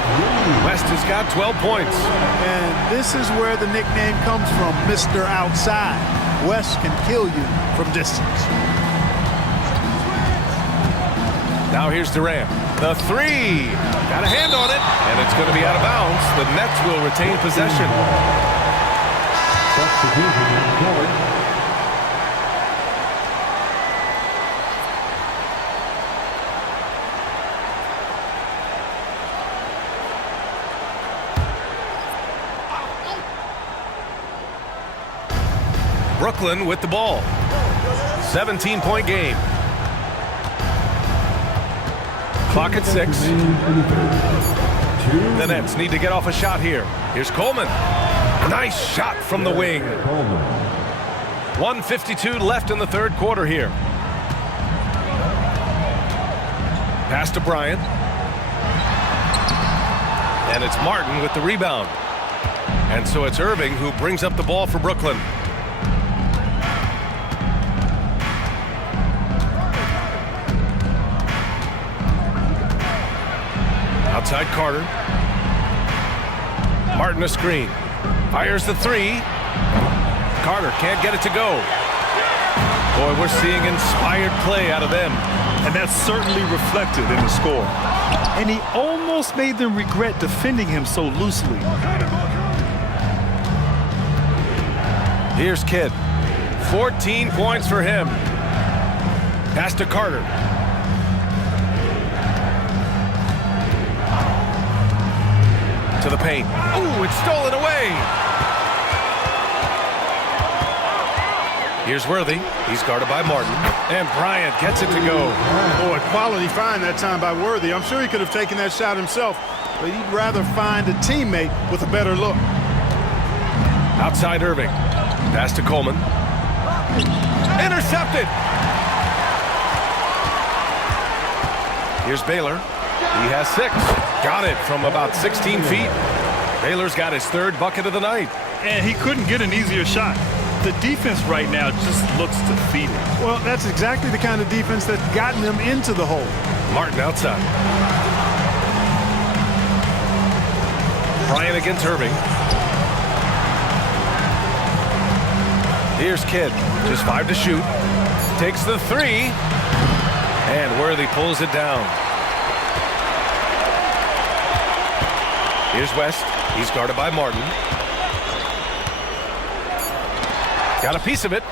West has got 12 points. And this is where the nickname comes from, Mr. Outside. West can kill you from distance. Now here's Durant. The three. Got a hand on it, and it's going to be out of bounds. The Nets will retain possession. Brooklyn with the ball. 17-point game. Clock at 6. The Nets need to get off a shot here. Here's Coleman. Nice shot from the wing. 1:52 left in the third quarter here. Pass to Bryant. And it's Martin with the rebound. And so it's Irving who brings up the ball for Brooklyn. Outside Carter. Martin a screen. Fires the three. Carter can't get it to go. Boy, we're seeing inspired play out of them. And that's certainly reflected in the score. And he almost made them regret defending him so loosely. Here's Kidd. 14 points for him. Pass to Carter. To the paint. Ooh, it's stolen away. Here's Worthy. He's guarded by Martin. And Bryant gets it to go. Boy, quality find that time by Worthy. I'm sure he could have taken that shot himself, but he'd rather find a teammate with a better look. Outside Irving. Pass to Coleman. Intercepted. Here's Baylor. He has 6. Got it from about 16 feet. Baylor's got his third bucket of the night. And he couldn't get an easier shot. The defense right now just looks defeated. Well, that's exactly the kind of defense that's gotten them into the hole. Martin outside. Bryant against Irving. Here's Kidd. Just 5 to shoot. Takes the 3. And Worthy pulls it down. Here's West. He's guarded by Martin. Got a piece of it.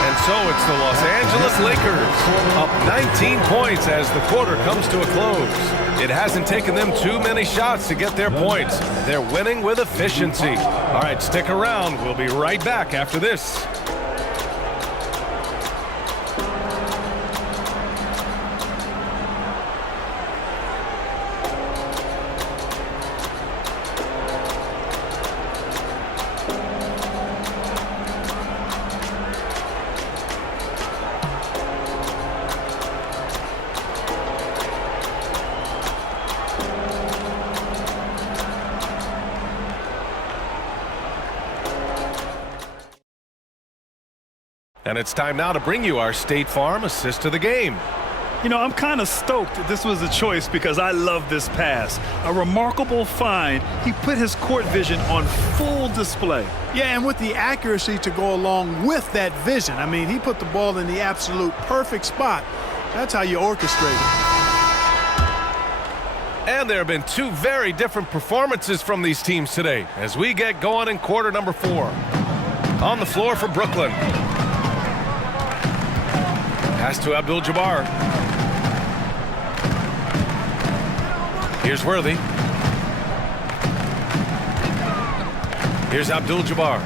And so it's the Los Angeles Lakers up 19 points as the quarter comes to a close. It hasn't taken them too many shots to get their points. They're winning with efficiency. All right, stick around. We'll be right back after this. And it's time now to bring you our State Farm assist to the game. You know, I'm kind of stoked that this was a choice because I love this pass. A remarkable find. He put his court vision on full display. Yeah, and with the accuracy to go along with that vision. I mean, he put the ball in the absolute perfect spot. That's how you orchestrate it. And there have been 2 very different performances from these teams today as we get going in quarter number 4. On the floor for Brooklyn. Pass to Abdul-Jabbar. Here's Worthy. Here's Abdul-Jabbar.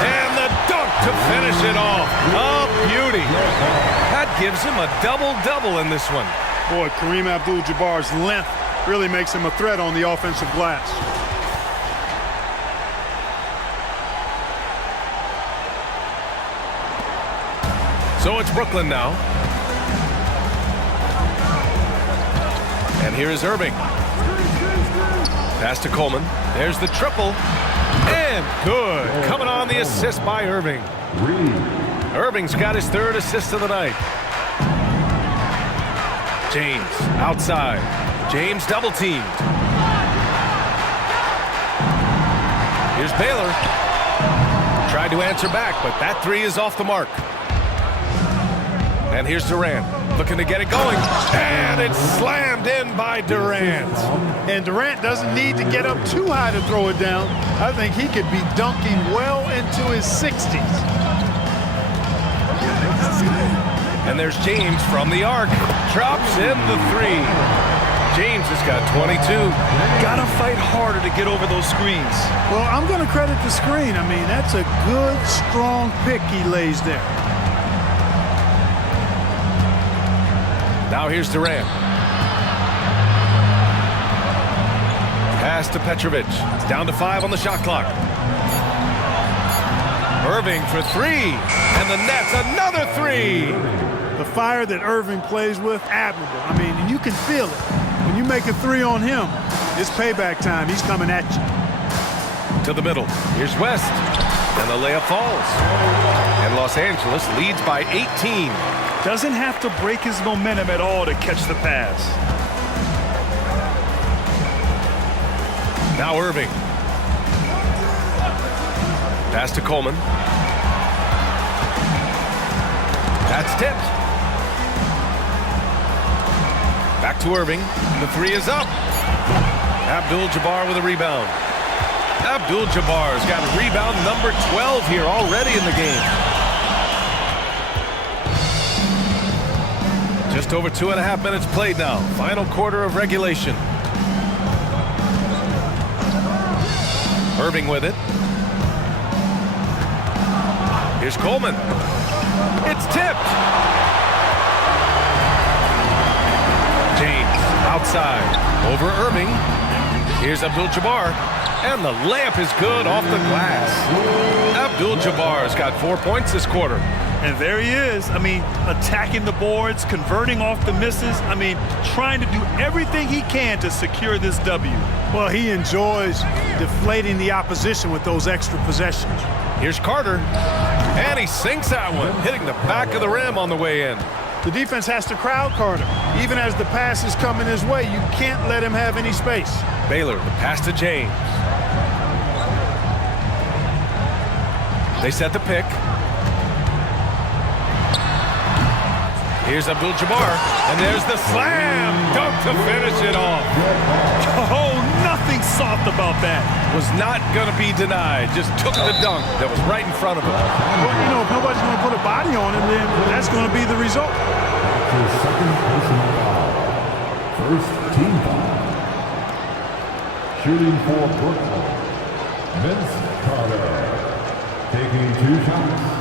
And the dunk to finish it off. A beauty. That gives him a double-double in this one. Boy, Kareem Abdul-Jabbar's length really makes him a threat on the offensive glass. So it's Brooklyn now. And here is Irving. Pass to Coleman. There's the triple. And good. Coming on the assist by Irving. Irving's got his 3rd assist of the night. James outside. James double teamed. Here's Baylor. Tried to answer back, but that three is off the mark. And here's Durant, looking to get it going. And it's slammed in by Durant. And Durant doesn't need to get up too high to throw it down. I think he could be dunking well into his 60s. And there's James from the arc. Drops in the three. James has got 22. Gotta fight harder to get over those screens. Well, I'm going to credit the screen. I mean, that's a good, strong pick he lays there. Now here's Durant. Pass to Petrovic. It's down to 5 on the shot clock. Irving for 3. And the Nets, another 3. The fire that Irving plays with, admirable. I mean, and you can feel it. When you make a 3 on him, it's payback time. He's coming at you. To the middle. Here's West. And the layup falls. And Los Angeles leads by 18. Doesn't have to break his momentum at all to catch the pass. Now Irving. Pass to Coleman. That's tipped. Back to Irving. The 3 is up. Abdul-Jabbar with a rebound. Abdul-Jabbar's got rebound number 12 here already in the game. Just over 2.5 minutes played now. Final quarter of regulation. Irving with it. Here's Coleman. It's tipped. James outside over Irving. Here's Abdul-Jabbar. And the layup is good off the glass. Abdul-Jabbar's got 4 points this quarter. And there he is. I mean, attacking the boards, converting off the misses. I mean, trying to do everything he can to secure this W. Well, he enjoys deflating the opposition with those extra possessions. Here's Carter. And he sinks that one, hitting the back of the rim on the way in. The defense has to crowd Carter. Even as the pass is coming his way, you can't let him have any space. Baylor, the pass to James. They set the pick. Here's Abdul-Jabbar, and there's the slam dunk to finish it off. Oh, nothing soft about that. Was not going to be denied, just took the dunk that was right in front of him. Well, you know, if nobody's going to put a body on him, then that's going to be the result. His second personal foul. First team foul. Shooting for Brooklyn, Vince Carter. Taking 2 shots.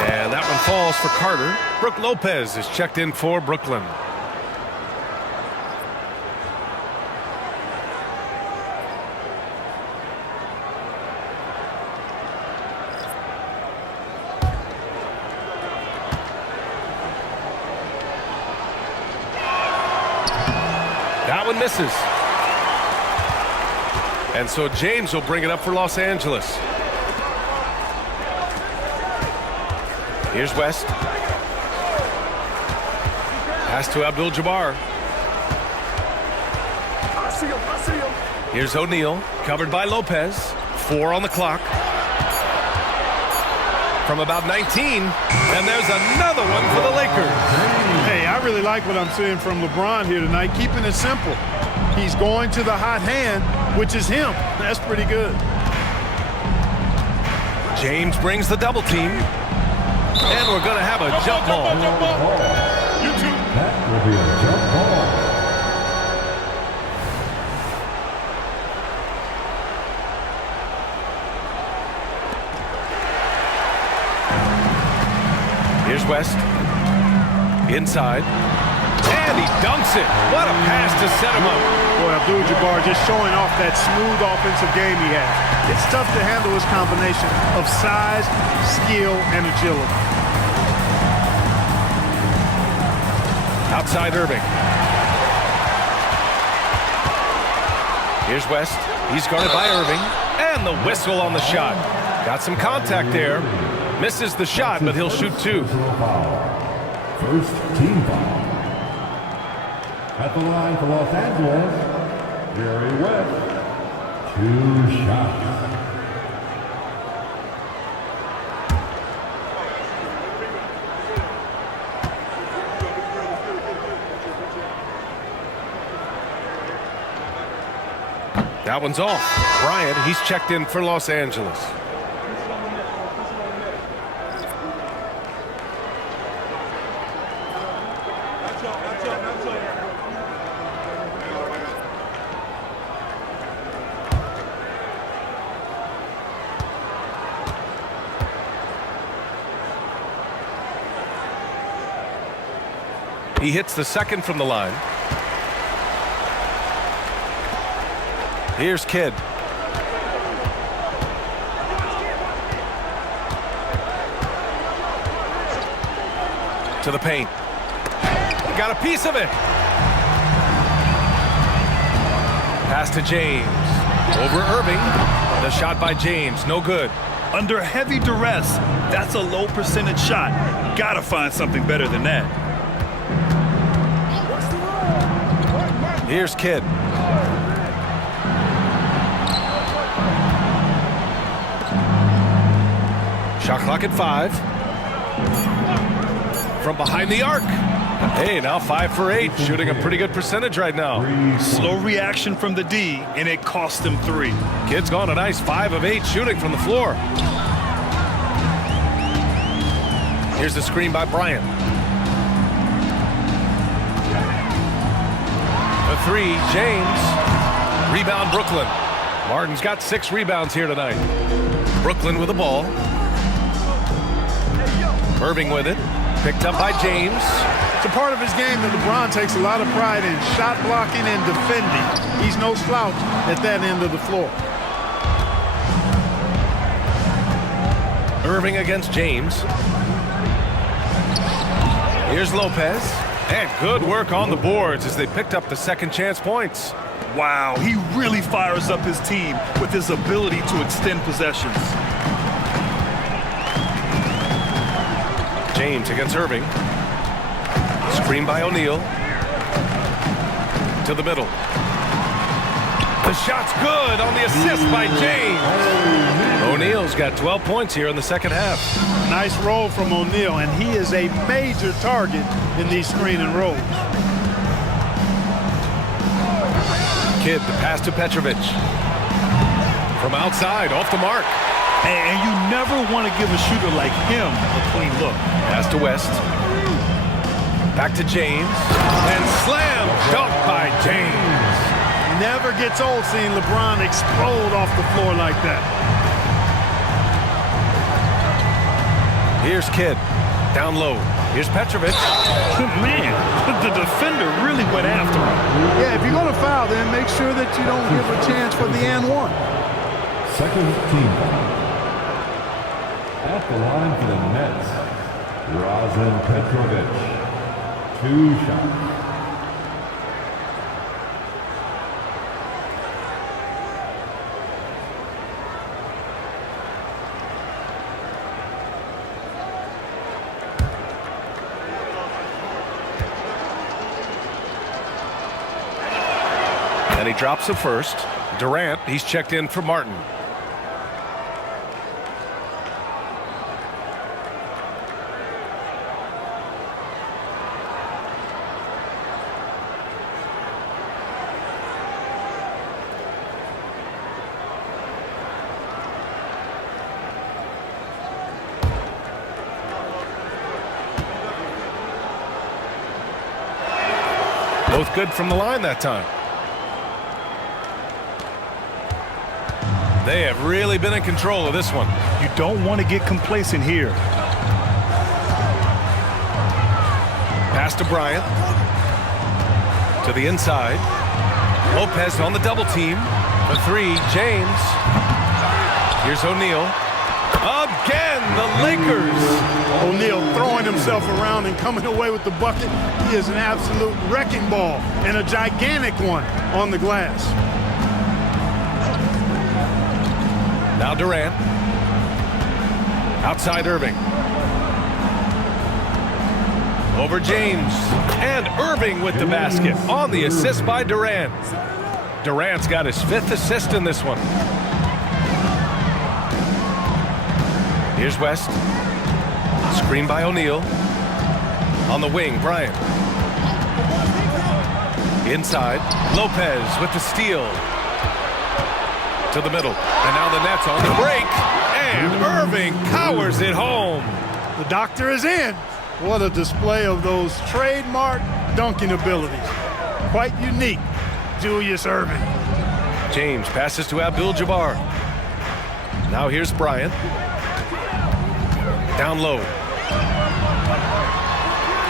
And that one falls for Carter. Brook Lopez is checked in for Brooklyn. That one misses. And so James will bring it up for Los Angeles. Here's West. Pass to Abdul-Jabbar. Here's O'Neal, covered by Lopez. 4 on the clock. From about 19, and there's another one for the Lakers. Hey, I really like what I'm seeing from LeBron here tonight, keeping it simple. He's going to the hot hand, which is him. That's pretty good. James brings the double team. And we're going to have a jump ball. That will be a jump ball. Here's West. Inside. And he dunks it. What a pass to set him up. Boy, Abdul-Jabbar just showing off that smooth offensive game he has. It's tough to handle his combination of size, skill, and agility. Outside Irving. Here's West. He's guarded by Irving. And the whistle on the shot. Got some contact there. Misses the shot, but he'll shoot 2. First team foul. At the line for Los Angeles, Jerry West. 2 shots. That one's off. Bryant, he's checked in for Los Angeles. He hits the second from the line. Here's Kidd. To the paint. He got a piece of it. Pass to James. Over Irving. The shot by James. No good. Under heavy duress, that's a low percentage shot. Gotta find something better than that. Here's Kidd. Shot clock at 5. From behind the arc. Hey, now 5 for 8. Shooting a pretty good percentage right now. Slow reaction from the D, and it cost him 3. Kidd's gone a nice 5 of 8 shooting from the floor. Here's the screen by Bryant. The 3, James. Rebound, Brooklyn. Martin's got 6 rebounds here tonight. Brooklyn with the ball. Irving with it. Picked up by James. It's a part of his game that LeBron takes a lot of pride in. Shot blocking and defending. He's no slouch at that end of the floor. Irving against James. Here's Lopez. And good work on the boards as they picked up the second chance points. Wow, he really fires up his team with his ability to extend possessions. James against Irving. Screen by O'Neal. To the middle. The shot's good on the assist by James. O'Neal's got 12 points here in the second half. Nice roll from O'Neal, and he is a major target in these screen and rolls. Kidd, the pass to Petrovic. From outside, off the mark. And you never want to give a shooter like him a clean look. Pass to West. Back to James. And slam dunk by James. Never gets old seeing LeBron explode off the floor like that. Here's Kidd. Down low. Here's Petrovic. Man, the defender really went after him. Yeah, if you're going to foul, then make sure that you don't give a chance for the and one. Second team foul. At the line for the Nets, Drazen Petrovic. 2 shots. And he drops the first. Durant, he's checked in for Martin. Both good from the line that time. They have really been in control of this one. You don't want to get complacent here. Pass to Bryant. To the inside. Lopez on the double team. The 3, James. Here's O'Neal. Again, the Lakers. O'Neal throwing himself around and coming away with the bucket. He is an absolute wrecking ball and a gigantic one on the glass. Now Durant. Outside Irving. Over James. And Irving with the basket on the assist by Durant. Durant's got his 5th assist in this one. Here's West. Screen by O'Neal. On the wing, Bryant. Inside, Lopez with the steal. To the middle. And now the Nets on the break. And Irving powers it home. The doctor is in. What a display of those trademark dunking abilities. Quite unique, Julius Irving. James passes to Abdul-Jabbar. Now here's Bryant. Down low.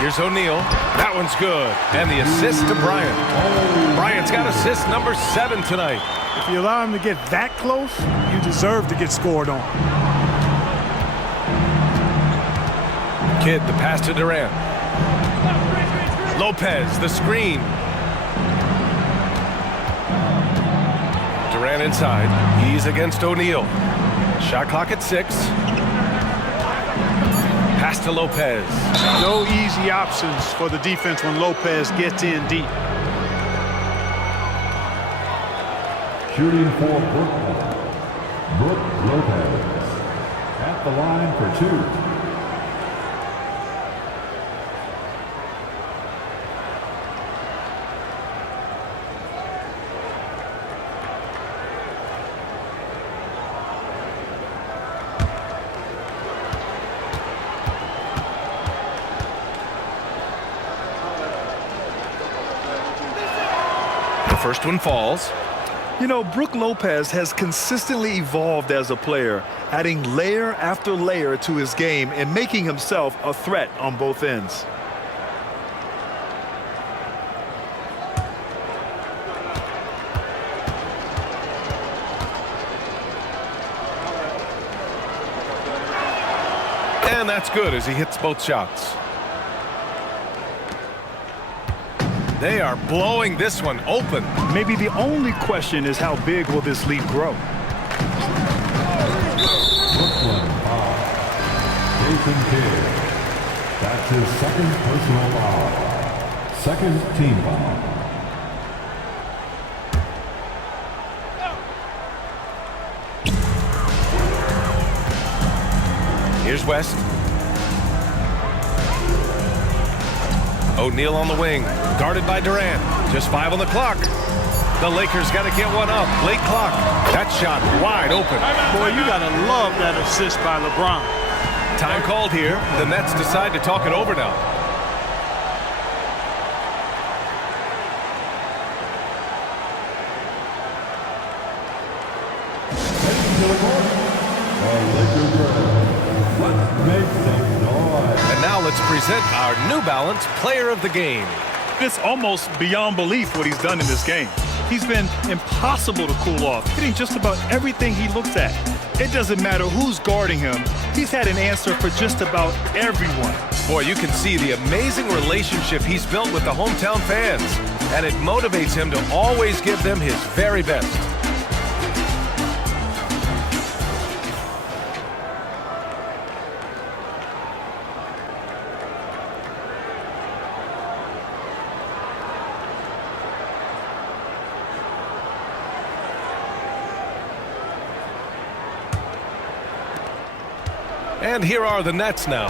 Here's O'Neal. That one's good. And the assist to Bryant. Bryant's got assist number 7 tonight. If you allow him to get that close, you deserve to get scored on. Kidd, the pass to Durant. Lopez, the screen. Durant inside. He's against O'Neal. Shot clock at 6. Pass to Lopez. No easy options for the defense when Lopez gets in deep. Shooting for Brooklyn, Brook Lopez at the line for 2. The first one falls. You know, Brook Lopez has consistently evolved as a player, adding layer after layer to his game and making himself a threat on both ends. And that's good as he hits both shots. They are blowing this one open. Maybe the only question is how big will this lead grow? Brooklyn foul. Jason Kidd. That's his 2nd personal foul. 2nd team foul. Here's West. O'Neal on the wing, guarded by Durant. Just 5 on the clock. The Lakers got to get one up. Late clock. That shot wide open. Boy, you got to love that assist by LeBron. Time called here. The Nets decide to talk it over now. Let's make some noise. And now let's present our New Balance Player of the Game. It's almost beyond belief what he's done in this game. He's been impossible to cool off, hitting just about everything he looks at. It doesn't matter who's guarding him. He's had an answer for just about everyone. Boy, you can see the amazing relationship he's built with the hometown fans, and it motivates him to always give them his very best. And here are the Nets now.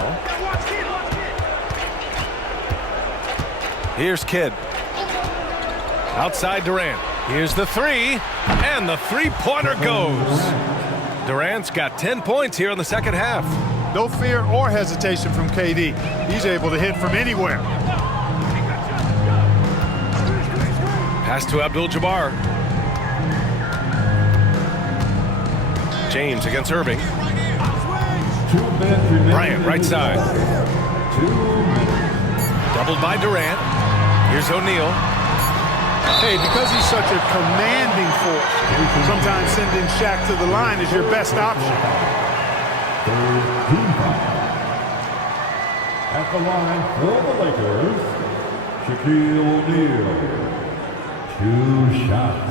Here's Kidd. Outside Durant. Here's the 3. And the 3-pointer goes. Durant's got 10 points here in the second half. No fear or hesitation from KD. He's able to hit from anywhere. Pass to Abdul-Jabbar. James against Irving. Bryant, right side. Doubled by Durant. Here's O'Neal. Hey, because he's such a commanding force, sometimes sending Shaq to the line is your best option. At the line for the Lakers, Shaquille O'Neal. 2 shots.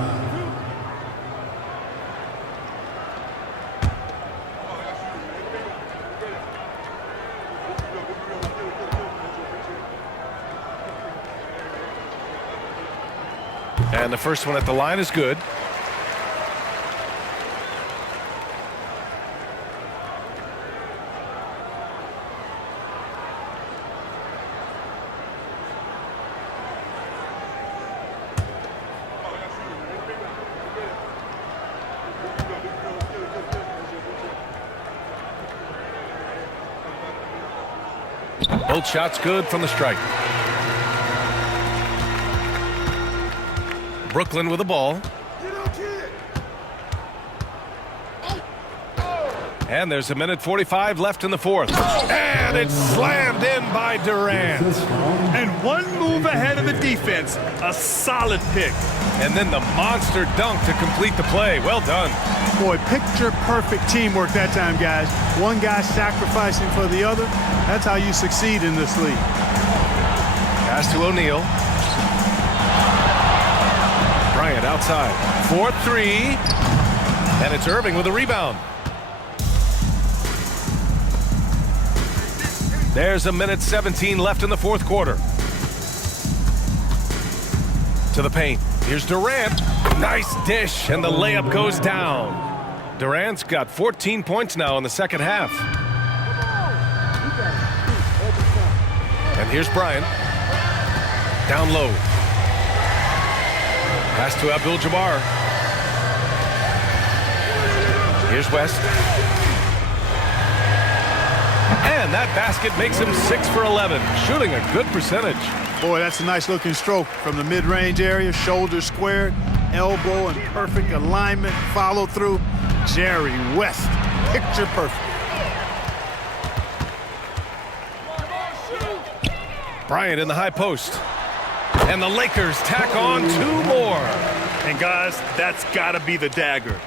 And the first one at the line is good. Both shots good from the strike. Brooklyn with the ball. And there's 1:45 left in the fourth. And it's slammed in by Durant. And one move ahead of the defense. A solid pick. And then the monster dunk to complete the play. Well done. Boy, picture-perfect teamwork that time, guys. One guy sacrificing for the other. That's how you succeed in this league. Pass to O'Neal. Bryant outside. 4-3. And it's Irving with a rebound. There's 1:17 left in the fourth quarter. To the paint. Here's Durant. Nice dish, and the layup goes down. Durant's got 14 points now in the second half. And here's Bryant. Down low. Pass to Abdul-Jabbar. Here's West. And that basket makes him 6 for 11, shooting a good percentage. Boy, that's a nice-looking stroke from the mid-range area. Shoulder squared, elbow in perfect alignment, follow through. Jerry West, picture perfect. Bryant in the high post. And the Lakers tack on 2 more. And guys, that's got to be the dagger.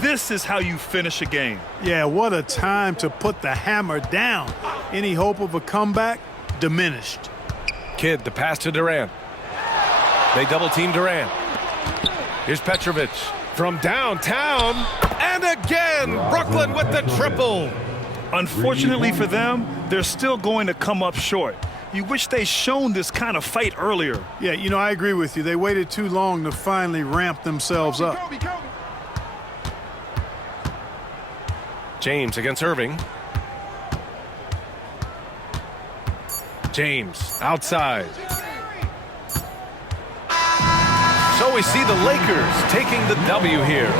This is how you finish a game. Yeah, what a time to put the hammer down. Any hope of a comeback? Diminished. Kidd, the pass to Durant. They double-team Durant. Here's Petrovic from downtown. And again, Brooklyn with the triple. Unfortunately for them, they're still going to come up short. You wish they'd shown this kind of fight earlier. Yeah, you know, I agree with you. They waited too long to finally ramp themselves up. James against Irving. James outside. So we see the Lakers taking the W here.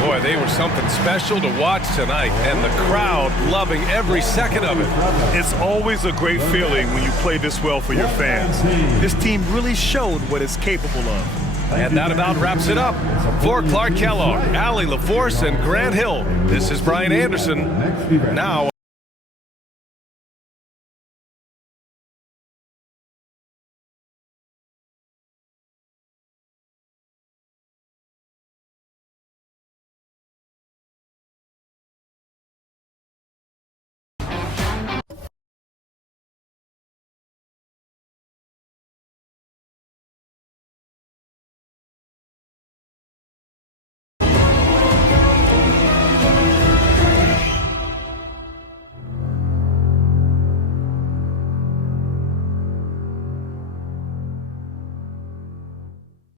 Boy, they were something special to watch tonight, and the crowd loving every second of it. It's always a great feeling when you play this well for your fans. This team really showed what it's capable of. And that about wraps it up. For Clark Kellogg, Allie LaForce, and Grant Hill, this is Brian Anderson. Now